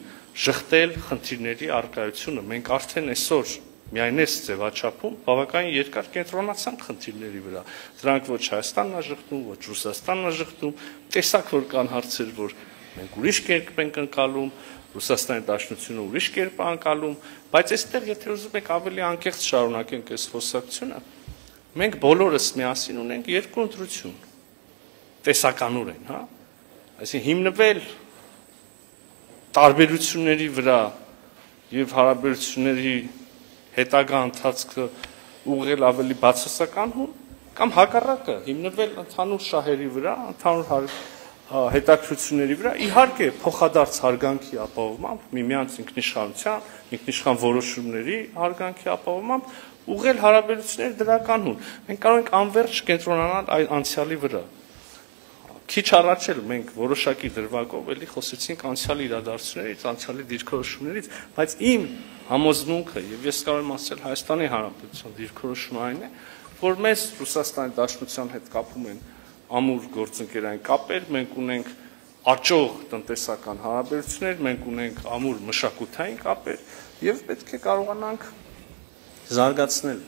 շղթել խնդիրների առկայությունը մենք արդեն այսօր միայն այս ձևաչափում բավականին երկար կենտրոնացանք խնդիրների վրա դրանք ոչ Հայաստանն է շղթում ոչ Ռուսաստանն է շղթում տեսակ որ կան հարցեր որ մենք ուրիշ կերպ ենք ընկալում Ռուսաստանի Դաշնությունը ուրիշ կերպ է ընկալում բայց այստեղ եթե ուզում եք ավելի անկեղծ շարունակենք այս խոսակցությունը Մենք բոլորս միասին ունենք երկու ընտրություն, տեսականորեն, հա, այսինքն հիմնվել տարբերությունների վրա եւ հարաբերությունների հետագա ընթացքը ուղղել ավելի բացասական հուն կամ հակառակը հիմնվել ընդհանուր շահերի վրա, ընդհանուր հետաքրությունների վրա, իհարկե փոխադարձ հարգանքի ապահովմամբ, միմյանց ինքնիշխանության, ինքնիշխան որոշումների հարգանքի ապահովմամբ ուղղել հարաբերությունները դրականուն։ Մենք կարող ենք անվերջ կենտրոնանալ այդ անցյալի վրա։ Քիչ առաջ էլ մենք որոշակի դրվագով էլի խոսեցինք անցյալի իրադարձություններից, անցյալի դիրքորոշումներից, բայց իմ համոզմունքը եւ ես կարող եմ ասել Հայաստանի Հանրապետության դիրքորոշումը այն է, որ մեզ Ռուսաստանի Դաշնության հետ կապում են ամուր գործընկերային կապեր, մենք ունենք աճող տնտեսական հարաբերություններ, մենք ունենք ամուր մշակութային կապեր եւ պետք է կարողանանք զարգացնել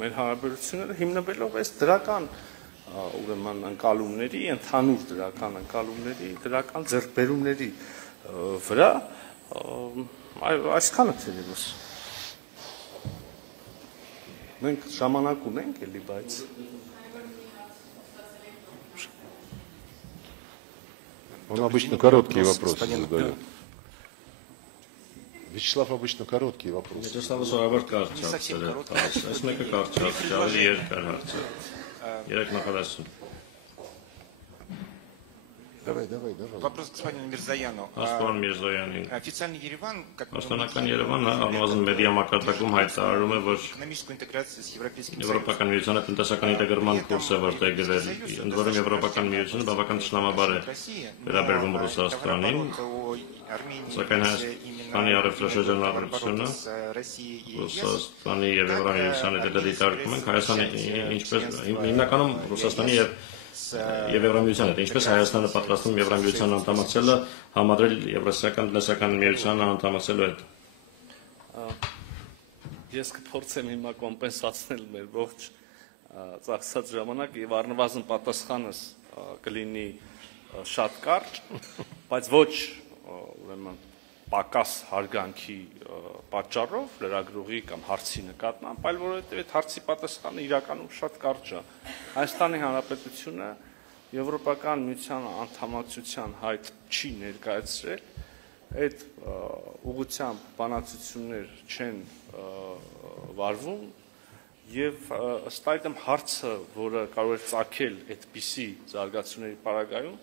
մեր հարաբերությունները հիմնվելով այս դրական ուրեմն ընկալումների, ընդհանուր դրական ընկալումների, դրական ձեռքբերումների վրա, այսքանը թերևս։ Մենք ժամանակ ունենք էլի, բայց Он обычно короткие вопросы задает. Вячеслав обычно короткие вопросы. Վիճեսլավը սովորաբար կարճ հարցեր է տալիս, այս մեկը կարճ հարց, ավելի երկար հարց է։ Երեք նախադասություն։ Давай. Вопрос к господину Мирзояну. Աստվան Միրզոյանին։ Официальный Ереван, как Պաշտոնական Երևանը առնվազն մեդիա մակարդակում հայտարարում է, որ экономическую интеграцию с Европейским Եվրոպական միությանը տնտեսական ինտեգրման կուրս է որտեղել։ Ընդ որում Եվրոպական միությունը բավական ճշնամաբար է վերաբերվում Ռուսաստանին, սակայն Հայաստանի առևտրաշրջանառությունը Ռուսաստանի եւ Եվրամիության հետ դիտարկում ենք Հայաստանի ինչպես հիմնականում Ռուսաստանի եւ Եվրամիության հետ, ինչպես Հայաստանը պատրաստվում Եվրամիության անդամակցելը համադրել Եվրասիական տնտեսական միությանը անդամակցելու հետ։ Ես կփորձեմ հիմա կոմպենսացնել մեր ողջ ծախսած ժամանակ եւ առնվազն պատասխանս կլինի շատ կարճ, բայց ոչ ուրեմն պակաս հարգանքի պատճառով լրագրողի կամ հարցի նկատմամբ, այլ որովհետև այդ հարցի պատասխանը իրականում շատ կարճ է։ Հայաստանի Հանրապետությունը Եվրոպական միության անդամակցության հայտ չի ներկայացրել, այդ ուղղությամբ բանակցություններ չեն վարվում եւ ըստ այդմ հարցը, որը կարող է ծագել այդպիսի զարգացումների պարագայում,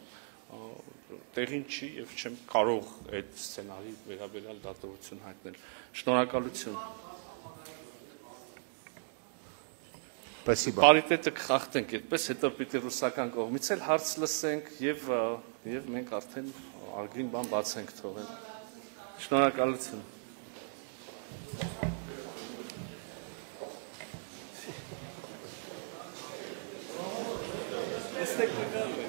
տեղին չի եւ չեմ կարող այդ սցենարի վերաբերյալ դատողություն հայտնել։ Շնորհակալություն։ Спасибо. Պարիտետը կխախտենք այդպես, հետո պիտի ռուսական կողմից էլ հարց լսենք եւ մենք արդեն արգին բան բացենք թողել։ Շնորհակալություն։ Այստեղ կգալու